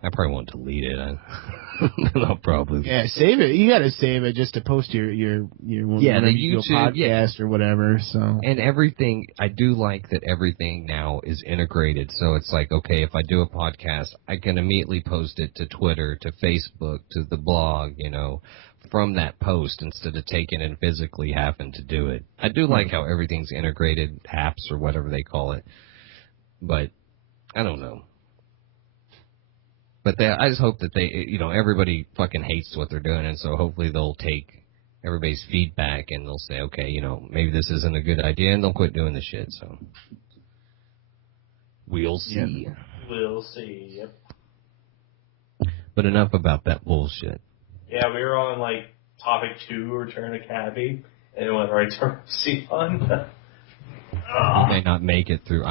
I probably won't delete it. I'll probably save it. You got to save it just to post your the YouTube podcast or whatever. So and everything, I do like that everything now is integrated. So it's like, okay, if I do a podcast, I can immediately post it to Twitter, to Facebook, to the blog, you know, from that post instead of taking and physically having to do it. I do like how everything's integrated, apps or whatever they call it, but I don't know. But I just hope that everybody fucking hates what they're doing, and so hopefully they'll take everybody's feedback and they'll say, okay, you know, maybe this isn't a good idea, and they'll quit doing the shit. So we'll see. Yeah. We'll see. Yep. But enough about that bullshit. Yeah, we were on like topic 2, Return to Cabbie, and it went right to Repzion. I may not make it through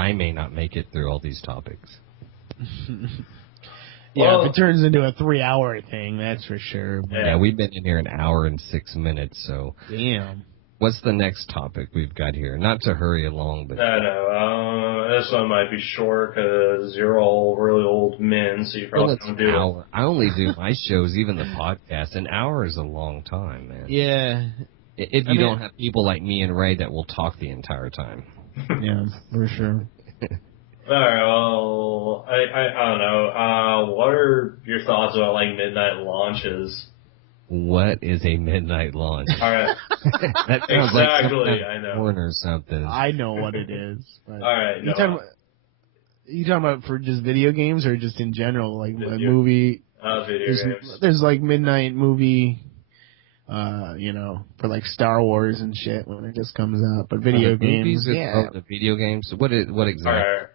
all these topics. Yeah, if it turns into a 3-hour thing, that's for sure. But yeah, we've been in here 1 hour and 6 minutes, so... Damn. What's the next topic we've got here? Not to hurry along, but... No, this one might be short, because you're all really old men, so you probably don't do it. I only do my shows, even the podcast. 1 hour is a long time, man. Yeah. If you don't have people like me and Ray that will talk the entire time. Yeah, for sure. Alright, well, I don't know. What are your thoughts about, like, midnight launches? What is a midnight launch? Alright. That sounds exactly, I know. Porn or something. I know what it is. Alright, no. You talking about for just video games or just in general? Like a movie? Video games. There's like midnight movie, for like Star Wars and shit when it just comes out. But video games, the video games? What exactly? Alright.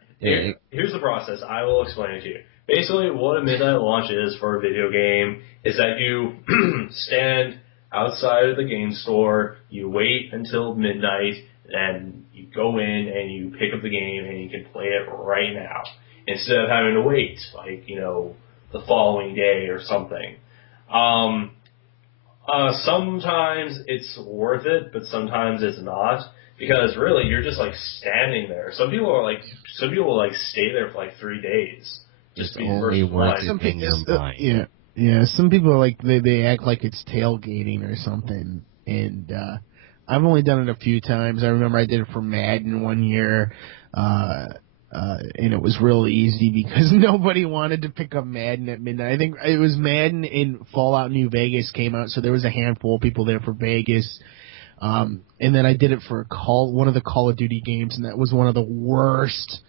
Here's the process. I will explain it to you. Basically, what a midnight launch is for a video game is that you stand outside of the game store, you wait until midnight, and you go in and you pick up the game and you can play it right now. Instead of having to wait, the following day or something. Sometimes it's worth it, but sometimes it's not. Because really, you're just like standing there. Some people will stay there for like 3 days. Just be first in line. Some people like they act like it's tailgating or something. And I've only done it a few times. I remember I did it for Madden one year, and it was real easy because nobody wanted to pick up Madden at midnight. I think it was Madden and Fallout New Vegas came out, so there was a handful of people there for Vegas. And then I did it for one of the Call of Duty games, and that was one of the worst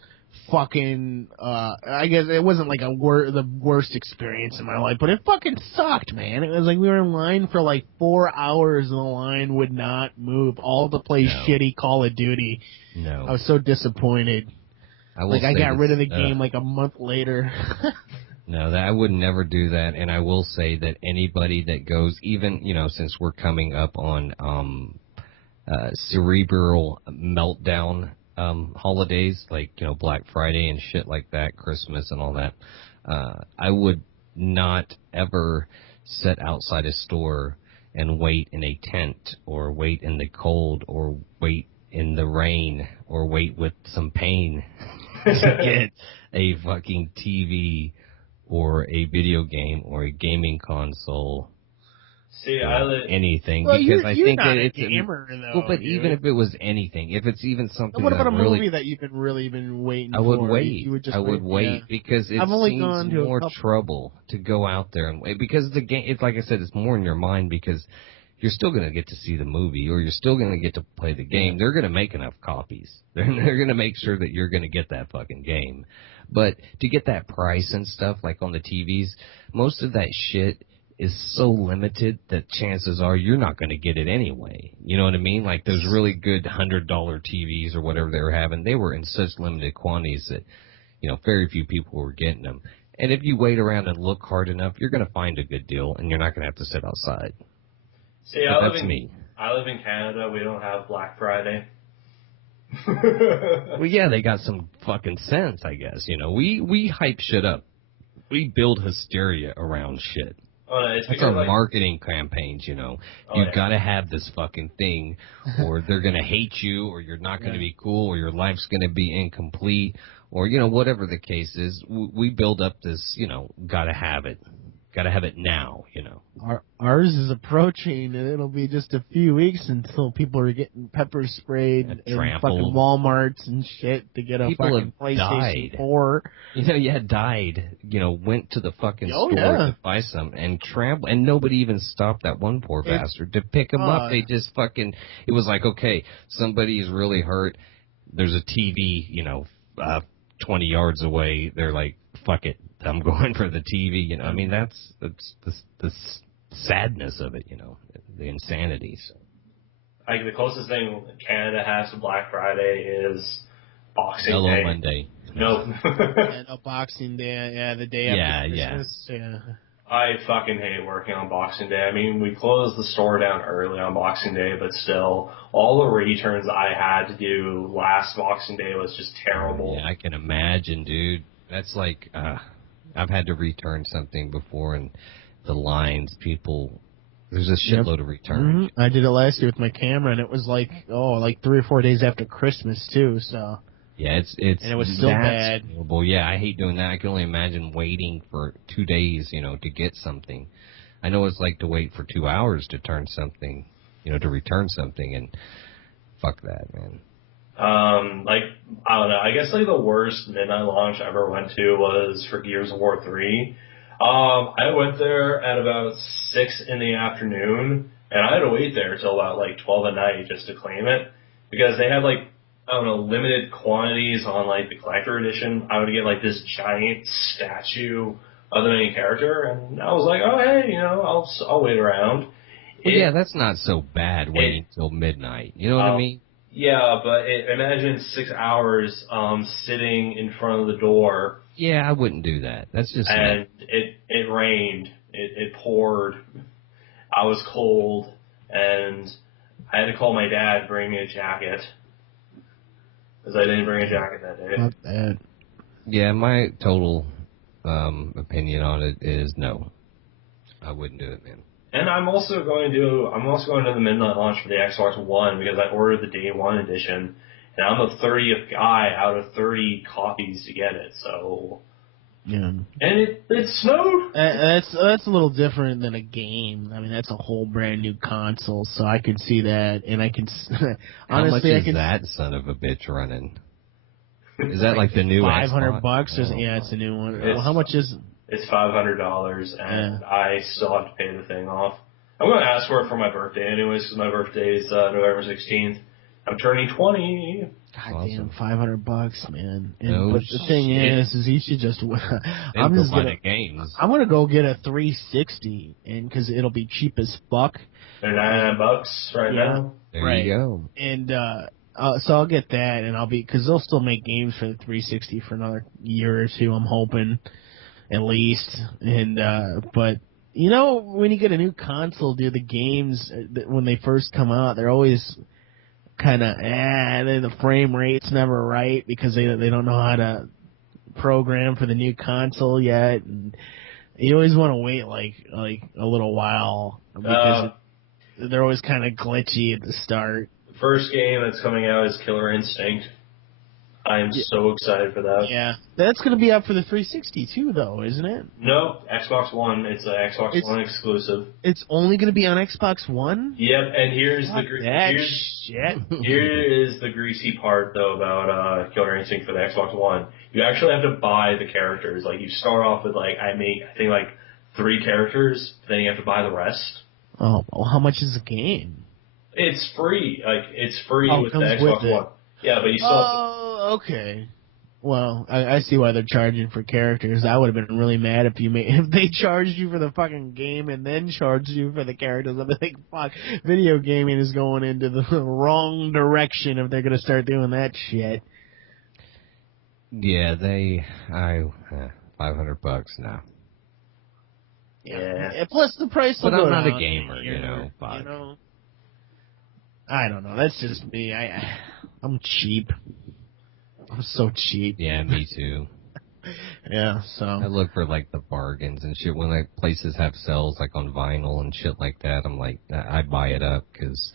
fucking, I guess it wasn't like the worst experience in my life, but it fucking sucked, man. It was like we were in line for like 4 hours and the line would not move, all to play shitty Call of Duty. No. I was so disappointed. I got rid of the game like a month later. No, I would never do that, and I will say that anybody that goes, even, since we're coming up on cerebral meltdown holidays, like, Black Friday and shit like that, Christmas and all that, I would not ever sit outside a store and wait in a tent or wait in the cold or wait in the rain or wait with some pain to get a fucking TV or a video game or a gaming console. See, anything, well, because you're I think not it's a gamer, though. Well, but even if it was anything, if it's even something, what about that a movie that you've been waiting for? I would wait. You would just wait because it seems more trouble to go out there and wait, because the game. It's like I said, it's more in your mind because you're still going to get to see the movie or you're still going to get to play the game. They're going to make enough copies. They're going to make sure that you're going to get that fucking game. But to get that price and stuff, like on the TVs, most of that shit is so limited that chances are you're not going to get it anyway. You know what I mean? Like those really good $100 TVs or whatever they were having, they were in such limited quantities that, very few people were getting them. And if you wait around and look hard enough, you're going to find a good deal and you're not going to have to sit outside. See, I live in Canada. We don't have Black Friday. Well, yeah, they got some fucking sense, I guess. We hype shit up. We build hysteria around shit. Oh, no, that's our marketing campaigns, You've got to have this fucking thing, or they're going to hate you, or you're not going to be cool, or your life's going to be incomplete, or, whatever the case is. We build up this, got to have it. Got to have it now, Ours is approaching, and it'll be just a few weeks until people are getting pepper sprayed in fucking Walmarts and shit to get a fucking PlayStation 4. Died. Went to the fucking store to buy some and trampled, and nobody even stopped that one poor bastard to pick him up. They just fucking. It was like, okay, somebody is really hurt. There's a TV, 20 yards away. They're like, fuck it. I'm going for the TV, I mean, that's the sadness of it, the insanity. So. Like, the closest thing Canada has to Black Friday is Boxing Day. Hello, Monday. No. Boxing Day, the day after Christmas. Yeah. I fucking hate working on Boxing Day. I mean, we closed the store down early on Boxing Day, but still, all the returns I had to do last Boxing Day was just terrible. Yeah, I can imagine, dude. That's like... I've had to return something before, and the lines, there's a shitload of returns. Mm-hmm. I did it last year with my camera, and it was like 3 or 4 days after Christmas, too, so. Yeah, it's and it was still bad. Well, yeah, I hate doing that. I can only imagine waiting for 2 days, to get something. I know it's like to wait for 2 hours to turn something, to return something, and fuck that, man. I don't know, I guess the worst midnight launch I ever went to was for Gears of War 3. I went there at about 6 in the afternoon, and I had to wait there till about 12 at night just to claim it, because they had limited quantities on the collector edition. I would get this giant statue of the main character, and I was like, oh hey, I'll wait around. Well, that's not so bad waiting till midnight. You know what I mean? Yeah, but imagine 6 hours sitting in front of the door. Yeah, I wouldn't do that. That's just... And it rained. It poured. I was cold. And I had to call my dad to bring me a jacket. Because I didn't bring a jacket that day. Not bad. Yeah, my total opinion on it is no. I wouldn't do it, man. And I'm also going to the midnight launch for the Xbox One because I ordered the Day 1 edition, and I'm the 30th guy out of 30 copies to get it. So, yeah. And it snowed. That's a little different than a game. I mean, that's a whole brand new console, so I can see that, and I can honestly, how much is that son of a bitch running? Is that like the new $500? Yeah, it's a new one. Well, how much is? It's $500, and I still have to pay the thing off. I'm going to ask for it for my birthday anyways, because my birthday is November 16th. I'm turning 20. God damn, $500, man. No But the thing is he should just. I'm just gonna. Games. I'm gonna go get a 360, and because it'll be cheap as fuck. They're $99 right now. There you go. And so I'll get that, and because they'll still make games for the 360 for another year or two. I'm hoping, at least. And but you know, when you get a new console, dude, the games when they first come out, they're always kind of and then the frame rate's never right because they don't know how to program for the new console yet, and you always want to wait like a little while because they're always kind of glitchy at the start. The first game that's coming out is Killer Instinct. I am so excited for that. Yeah, that's going to be out for the 360 too, though, isn't it? No, Xbox One. It's an Xbox One exclusive. It's only going to be on Xbox One? Yep, and here is the greasy part though about Killer Instinct for the Xbox One. You actually have to buy the characters. Like you start off with I think 3 characters, then you have to buy the rest. Oh, well, how much is the game? It's free. It's free with the Xbox One. Yeah, but you still. Okay. Well, I see why they're charging for characters. I would have been really mad if they charged you for the fucking game and then charged you for the characters. I'd be like, fuck, video gaming is going into the wrong direction if they're going to start doing that shit. Yeah, $500 now. Yeah. Plus the price will but go I'm not down a gamer, you know. You know. I don't know. That's just me. I'm cheap. I'm so cheap. Yeah, me too. Yeah, so I look for the bargains and shit when places have sales on vinyl and shit like that. I'm like, I buy it up because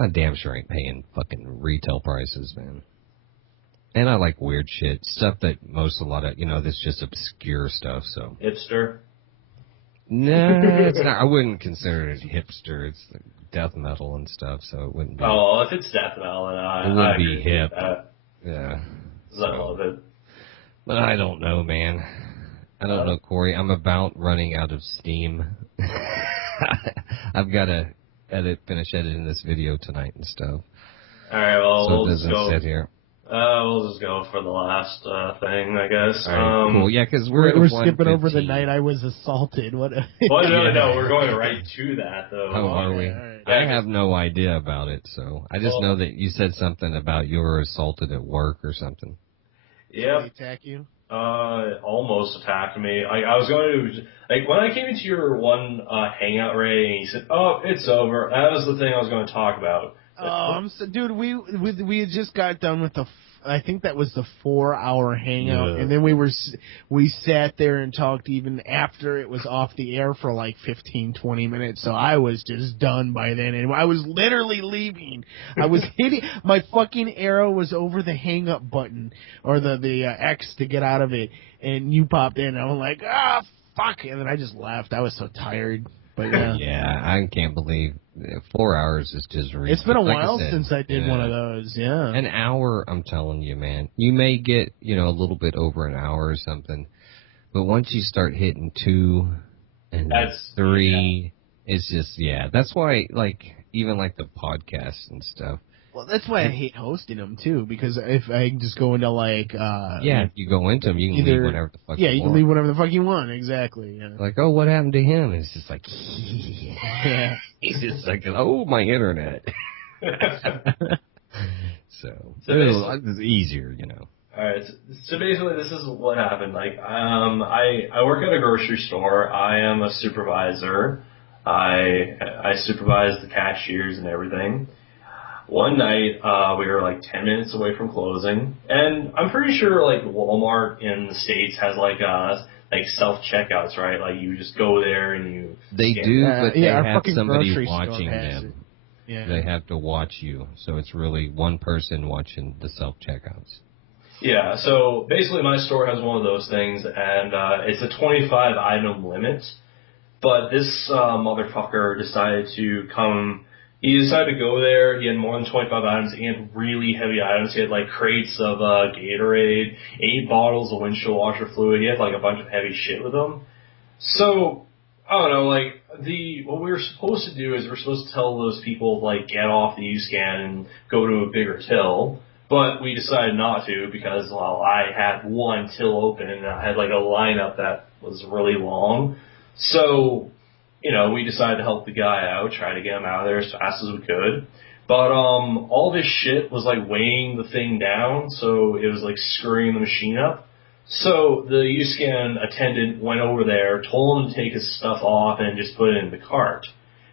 I damn sure ain't paying fucking retail prices, man. And I like weird shit, stuff that that's just obscure stuff. So hipster. No, it's not. I wouldn't consider it hipster. It's death metal and stuff, so it wouldn't be. Oh, if it's death metal, then it wouldn't be hip. Yeah. I love it. But I don't know, man. I don't know, Corey. I'm about running out of steam. I've got to finish editing this video tonight and stuff. All right, well, so it doesn't sit here. We'll just go for the last thing, I guess. All right, cool. Yeah, because we're skipping over the night I was assaulted. What? Well, no, we're going right to that, though. Oh, are we? Right. I have no idea about it, so I just know that you said something about you were assaulted at work or something. Yeah. Did they attack you? Almost attacked me. I was going to, when I came into your one hangout, Ray, and you said, "Oh, it's over," that was the thing I was going to talk about. Dude, we had just got done with I think that was the 4-hour hangout, and then we sat there and talked even after it was off the air for 15-20 minutes. So I was just done by then, and I was literally leaving. I was hitting my fucking arrow was over the hang up button or the X to get out of it, and you popped in. And I was like, fuck, and then I just left. I was so tired. But yeah, I can't believe 4 hours is just ridiculous. It's been a while since I did one of those, yeah. An hour, I'm telling you, man. You may get, a little bit over an hour or something, but once you start hitting 2 and 3, it's just, That's why, even the podcasts and stuff. Well, that's why I hate hosting them, too, because if I just go into, if you go into them, you can leave whenever the fuck you want. Yeah, you can leave whenever the fuck you want, exactly. Yeah. Oh, what happened to him? And it's just yeah. He's just oh, my internet. so it's easier, All right. So basically, this is what happened. I work at a grocery store. I am a supervisor. I supervise the cashiers and everything. One night, we were 10 minutes away from closing, and I'm pretty sure Walmart in the States has self-checkouts, right? You just go there and you... They do, but they have somebody watching them. Yeah. They have to watch you, so it's really one person watching the self-checkouts. Yeah, so basically my store has one of those things, and it's a 25-item limit, but this motherfucker decided to come... He decided to go there. He had more than 25 items. He had really heavy items. He had crates of Gatorade, 8 bottles of windshield washer fluid. He had a bunch of heavy shit with him. So, I don't know, what we were supposed to do is we're supposed to tell those people, like, get off the U-scan and go to a bigger till. But we decided not to because, well, I had one till open and I had, like, a lineup that was really long. So, you know, we decided to help the guy out, try to get him out of there as fast as we could. But all this shit was, like, weighing the thing down, so it was, like, screwing the machine up. So the U-scan attendant went over there, told him to take his stuff off and just put it in the cart.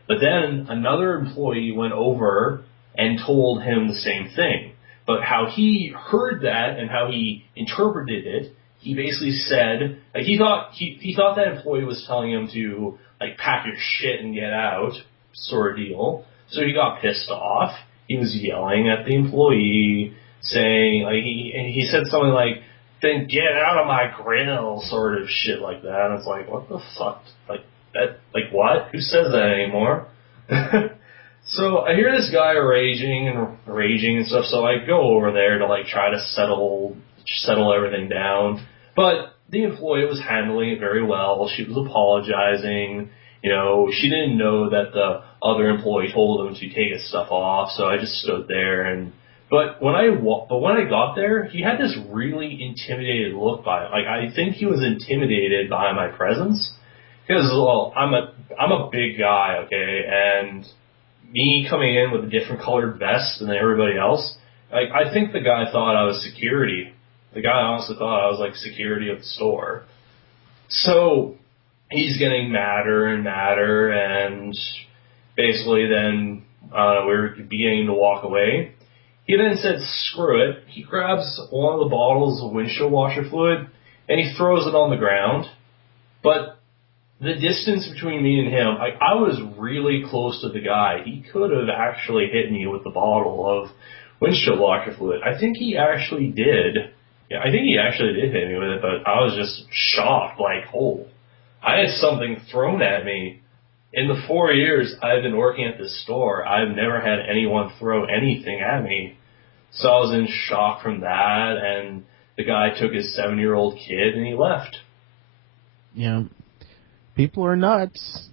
But then another employee went over and told him the same thing. But how he heard that and how he interpreted it, he basically said, like, he thought that employee was telling him to, like, pack your shit and get out, sort of deal. So he got pissed off. He was yelling at the employee, saying, like, he said something like, then get out of my grill, sort of shit like that. And it's like, what the fuck? Like, that, like, what? Who says that anymore? So I hear this guy raging and stuff, so I go over there to, like, try to settle everything down. But the employee was handling it very well. She was apologizing. You know, she didn't know that the other employee told him to take his stuff off, so I just stood there. But when I got there, he had this really intimidated look by it. Like, I think he was intimidated by my presence because, well, I'm a big guy, okay, and me coming in with a different colored vest than everybody else, like, I think the guy thought I was security. The guy honestly thought I was, like, security of the store. So he's getting madder and madder, and basically then we were beginning to walk away. He then said, screw it. He grabs one of the bottles of windshield washer fluid, and he throws it on the ground. But the distance between me and him, I was really close to the guy. He could have actually hit me with the bottle of windshield washer fluid. I think he actually did. Yeah, I think he actually did hit me with it, but I was just shocked, like, oh, I had something thrown at me. In the 4 years I've been working at this store, I've never had anyone throw anything at me. So I was in shock from that, and the guy took his 7-year-old kid and he left. Yeah. People are nuts.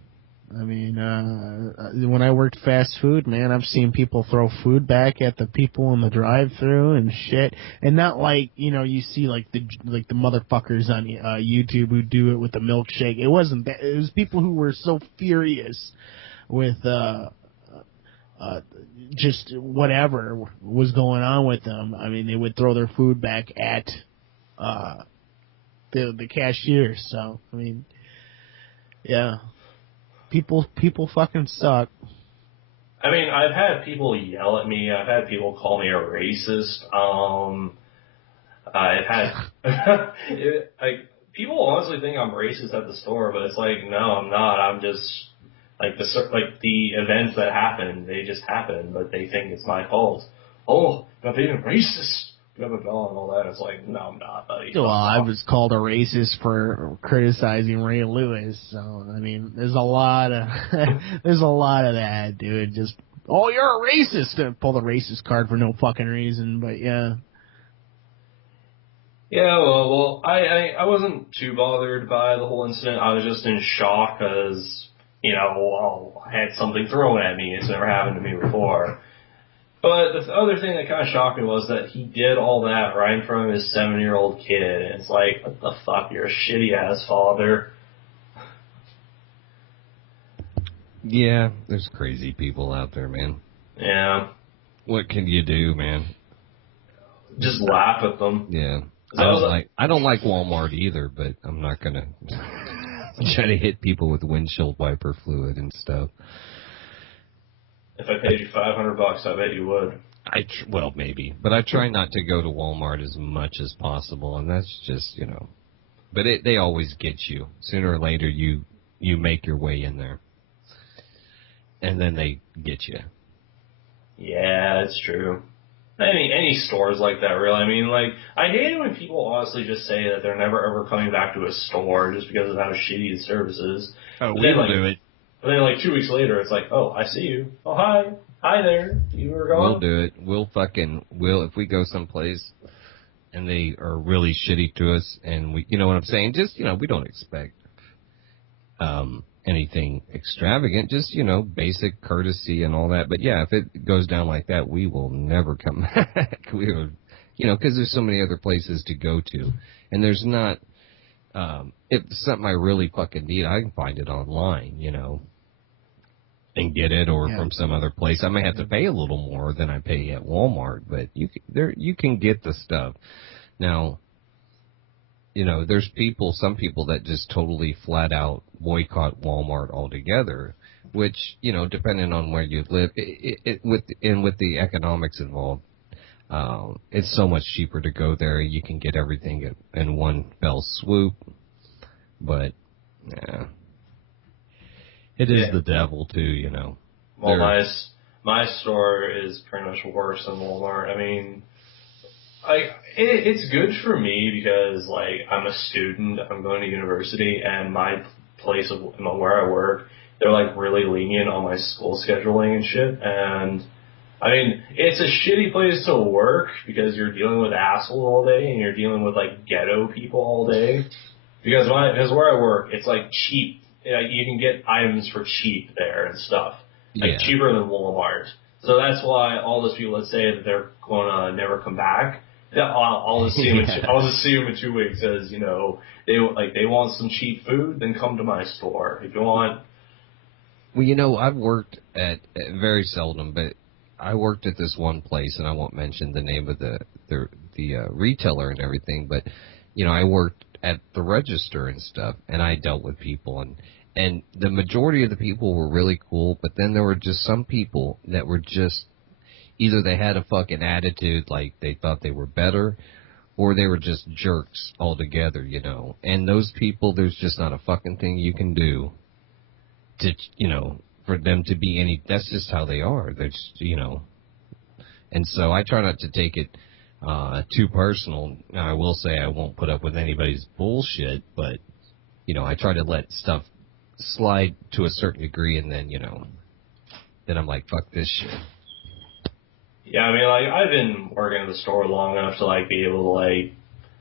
I mean, when I worked fast food, man, I've seen people throw food back at the people in the drive-thru and shit, and not like, you know, you see like the motherfuckers on YouTube who do it with the milkshake. It wasn't that. It was people who were so furious with just whatever was going on with them. I mean, they would throw their food back at the cashier. So, I mean, yeah. People fucking suck. I mean, I've had people yell at me. I've had people call me a racist. I've had like, people honestly think I'm racist at the store, but it's like, no, I'm not. I'm just like the events that happen. They just happen, but they think it's my fault. Oh, you're being racist. Blah, blah, blah, and all that. It's like, no, I'm not, buddy. Well, I was called a racist for criticizing Ray Lewis, so, I mean, there's a lot of that, dude. Just, oh, you're a racist! Pull the racist card for no fucking reason, but yeah. Yeah, well, I wasn't too bothered by the whole incident. I was just in shock because, you know, I had something thrown at me. It's never happened to me before. But the other thing that kind of shocked me was that he did all that right in front of his 7-year-old kid. And it's like, what the fuck? You're a shitty-ass father. Yeah, there's crazy people out there, man. Yeah. What can you do, man? Just laugh at them. Yeah. I don't like Walmart either, but I'm not going to try to hit people with windshield wiper fluid and stuff. If I paid you $500, I bet you would. Well, maybe. But I try not to go to Walmart as much as possible, and that's just, you know. But they always get you. Sooner or later, you make your way in there. And then they get you. Yeah, it's true. I mean, any stores like that, really. I mean, like, I hate it when people honestly just say that they're never ever coming back to a store just because of how shitty the service is. Oh, we'll do it. But then, like, 2 weeks later, it's like, oh, I see you. Oh, hi. Hi there. You were gone? We'll do it. If we go someplace and they are really shitty to us and we, you know what I'm saying? Just, you know, we don't expect anything extravagant, just, you know, basic courtesy and all that. But yeah, if it goes down like that, we will never come back. We will, you know, because there's so many other places to go to. And there's not, if it's something I really fucking need, I can find it online, you know, and get it, or from some other place. I may have to pay a little more than I pay at Walmart, but you can get the stuff. Now, you know, there's some people that just totally flat out boycott Walmart altogether, which, you know, depending on where you live, with the economics involved, it's so much cheaper to go there. You can get everything in one fell swoop. But yeah, it is the devil too, you know. Well, my store is pretty much worse than Walmart. I mean, it's good for me because, like, I'm a student, I'm going to university, and my place of where I work, they're, like, really lenient on my school scheduling and shit, and, I mean, it's a shitty place to work because you're dealing with assholes all day, and you're dealing with, like, ghetto people all day, because where I work, it's, like, cheap. You can get items for cheap there and stuff, like, cheaper than Walmart. So that's why all those people that say that they're going to never come back, I'll assume in 2 weeks, as, you know, they want some cheap food, then come to my store. If you want. Well, you know, I've worked at very seldom, but I worked at this one place, and I won't mention the name of the retailer and everything, but, you know, I worked at the register and stuff, and I dealt with people, and the majority of the people were really cool, but then there were just some people that were just, either they had a fucking attitude like they thought they were better, or they were just jerks altogether, you know. And those people, there's just not a fucking thing you can do to, you know, for them to be any, that's just how they are. They're just, you know. And so I try not to take it too personal. Now, I will say I won't put up with anybody's bullshit, but, you know, I try to let stuff slide to a certain degree, and then, you know, then I'm like, fuck this shit. Yeah, I mean, like, I've been working at the store long enough to, like, be able to, like,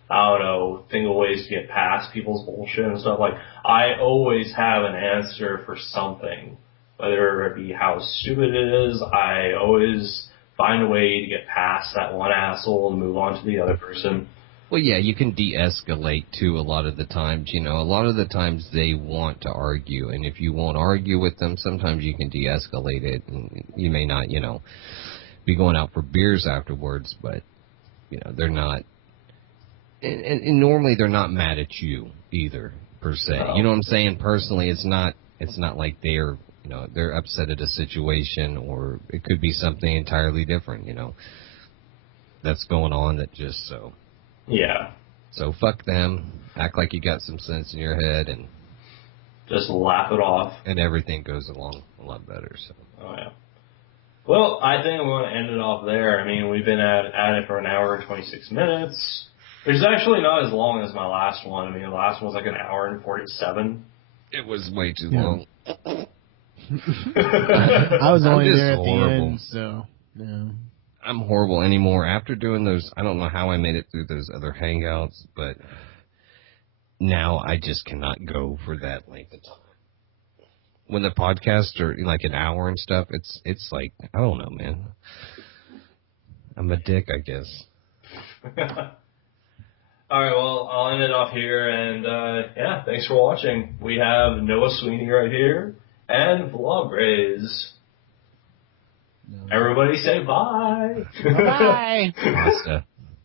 I don't know, think of ways to get past people's bullshit and stuff. Like, I always have an answer for something, whether it be how stupid it is. I always find a way to get past that one asshole and move on to the other person. Well, yeah, you can de-escalate, too, a lot of the times. You know, a lot of the times they want to argue, and if you won't argue with them, sometimes you can de-escalate it, and you may not, you know, be going out for beers afterwards, but, you know, they're not, and normally they're not mad at you either, per se. No. You know what I'm saying? Personally, it's not like they're, you know, they're upset at a situation, or it could be something entirely different, you know, that's going on that just so. Yeah. So fuck them, act like you got some sense in your head, and just laugh it off. And everything goes along a lot better, so. Oh, yeah. Well, I think I'm going to end it off there. I mean, we've been at it for an hour and 26 minutes, which is actually not as long as my last one. I mean, the last one was like an hour and 47. It was way too long. I was only there at the end, so, yeah. I'm horrible anymore. After doing those, I don't know how I made it through those other hangouts, but now I just cannot go for that length of time. When the podcasts are like an hour and stuff, it's like, I don't know, man. I'm a dick, I guess. All right, well, I'll end it off here, and yeah, thanks for watching. We have Noah Sweeney right here, and Vlog Rays. No. Everybody say bye. Bye. Pasta.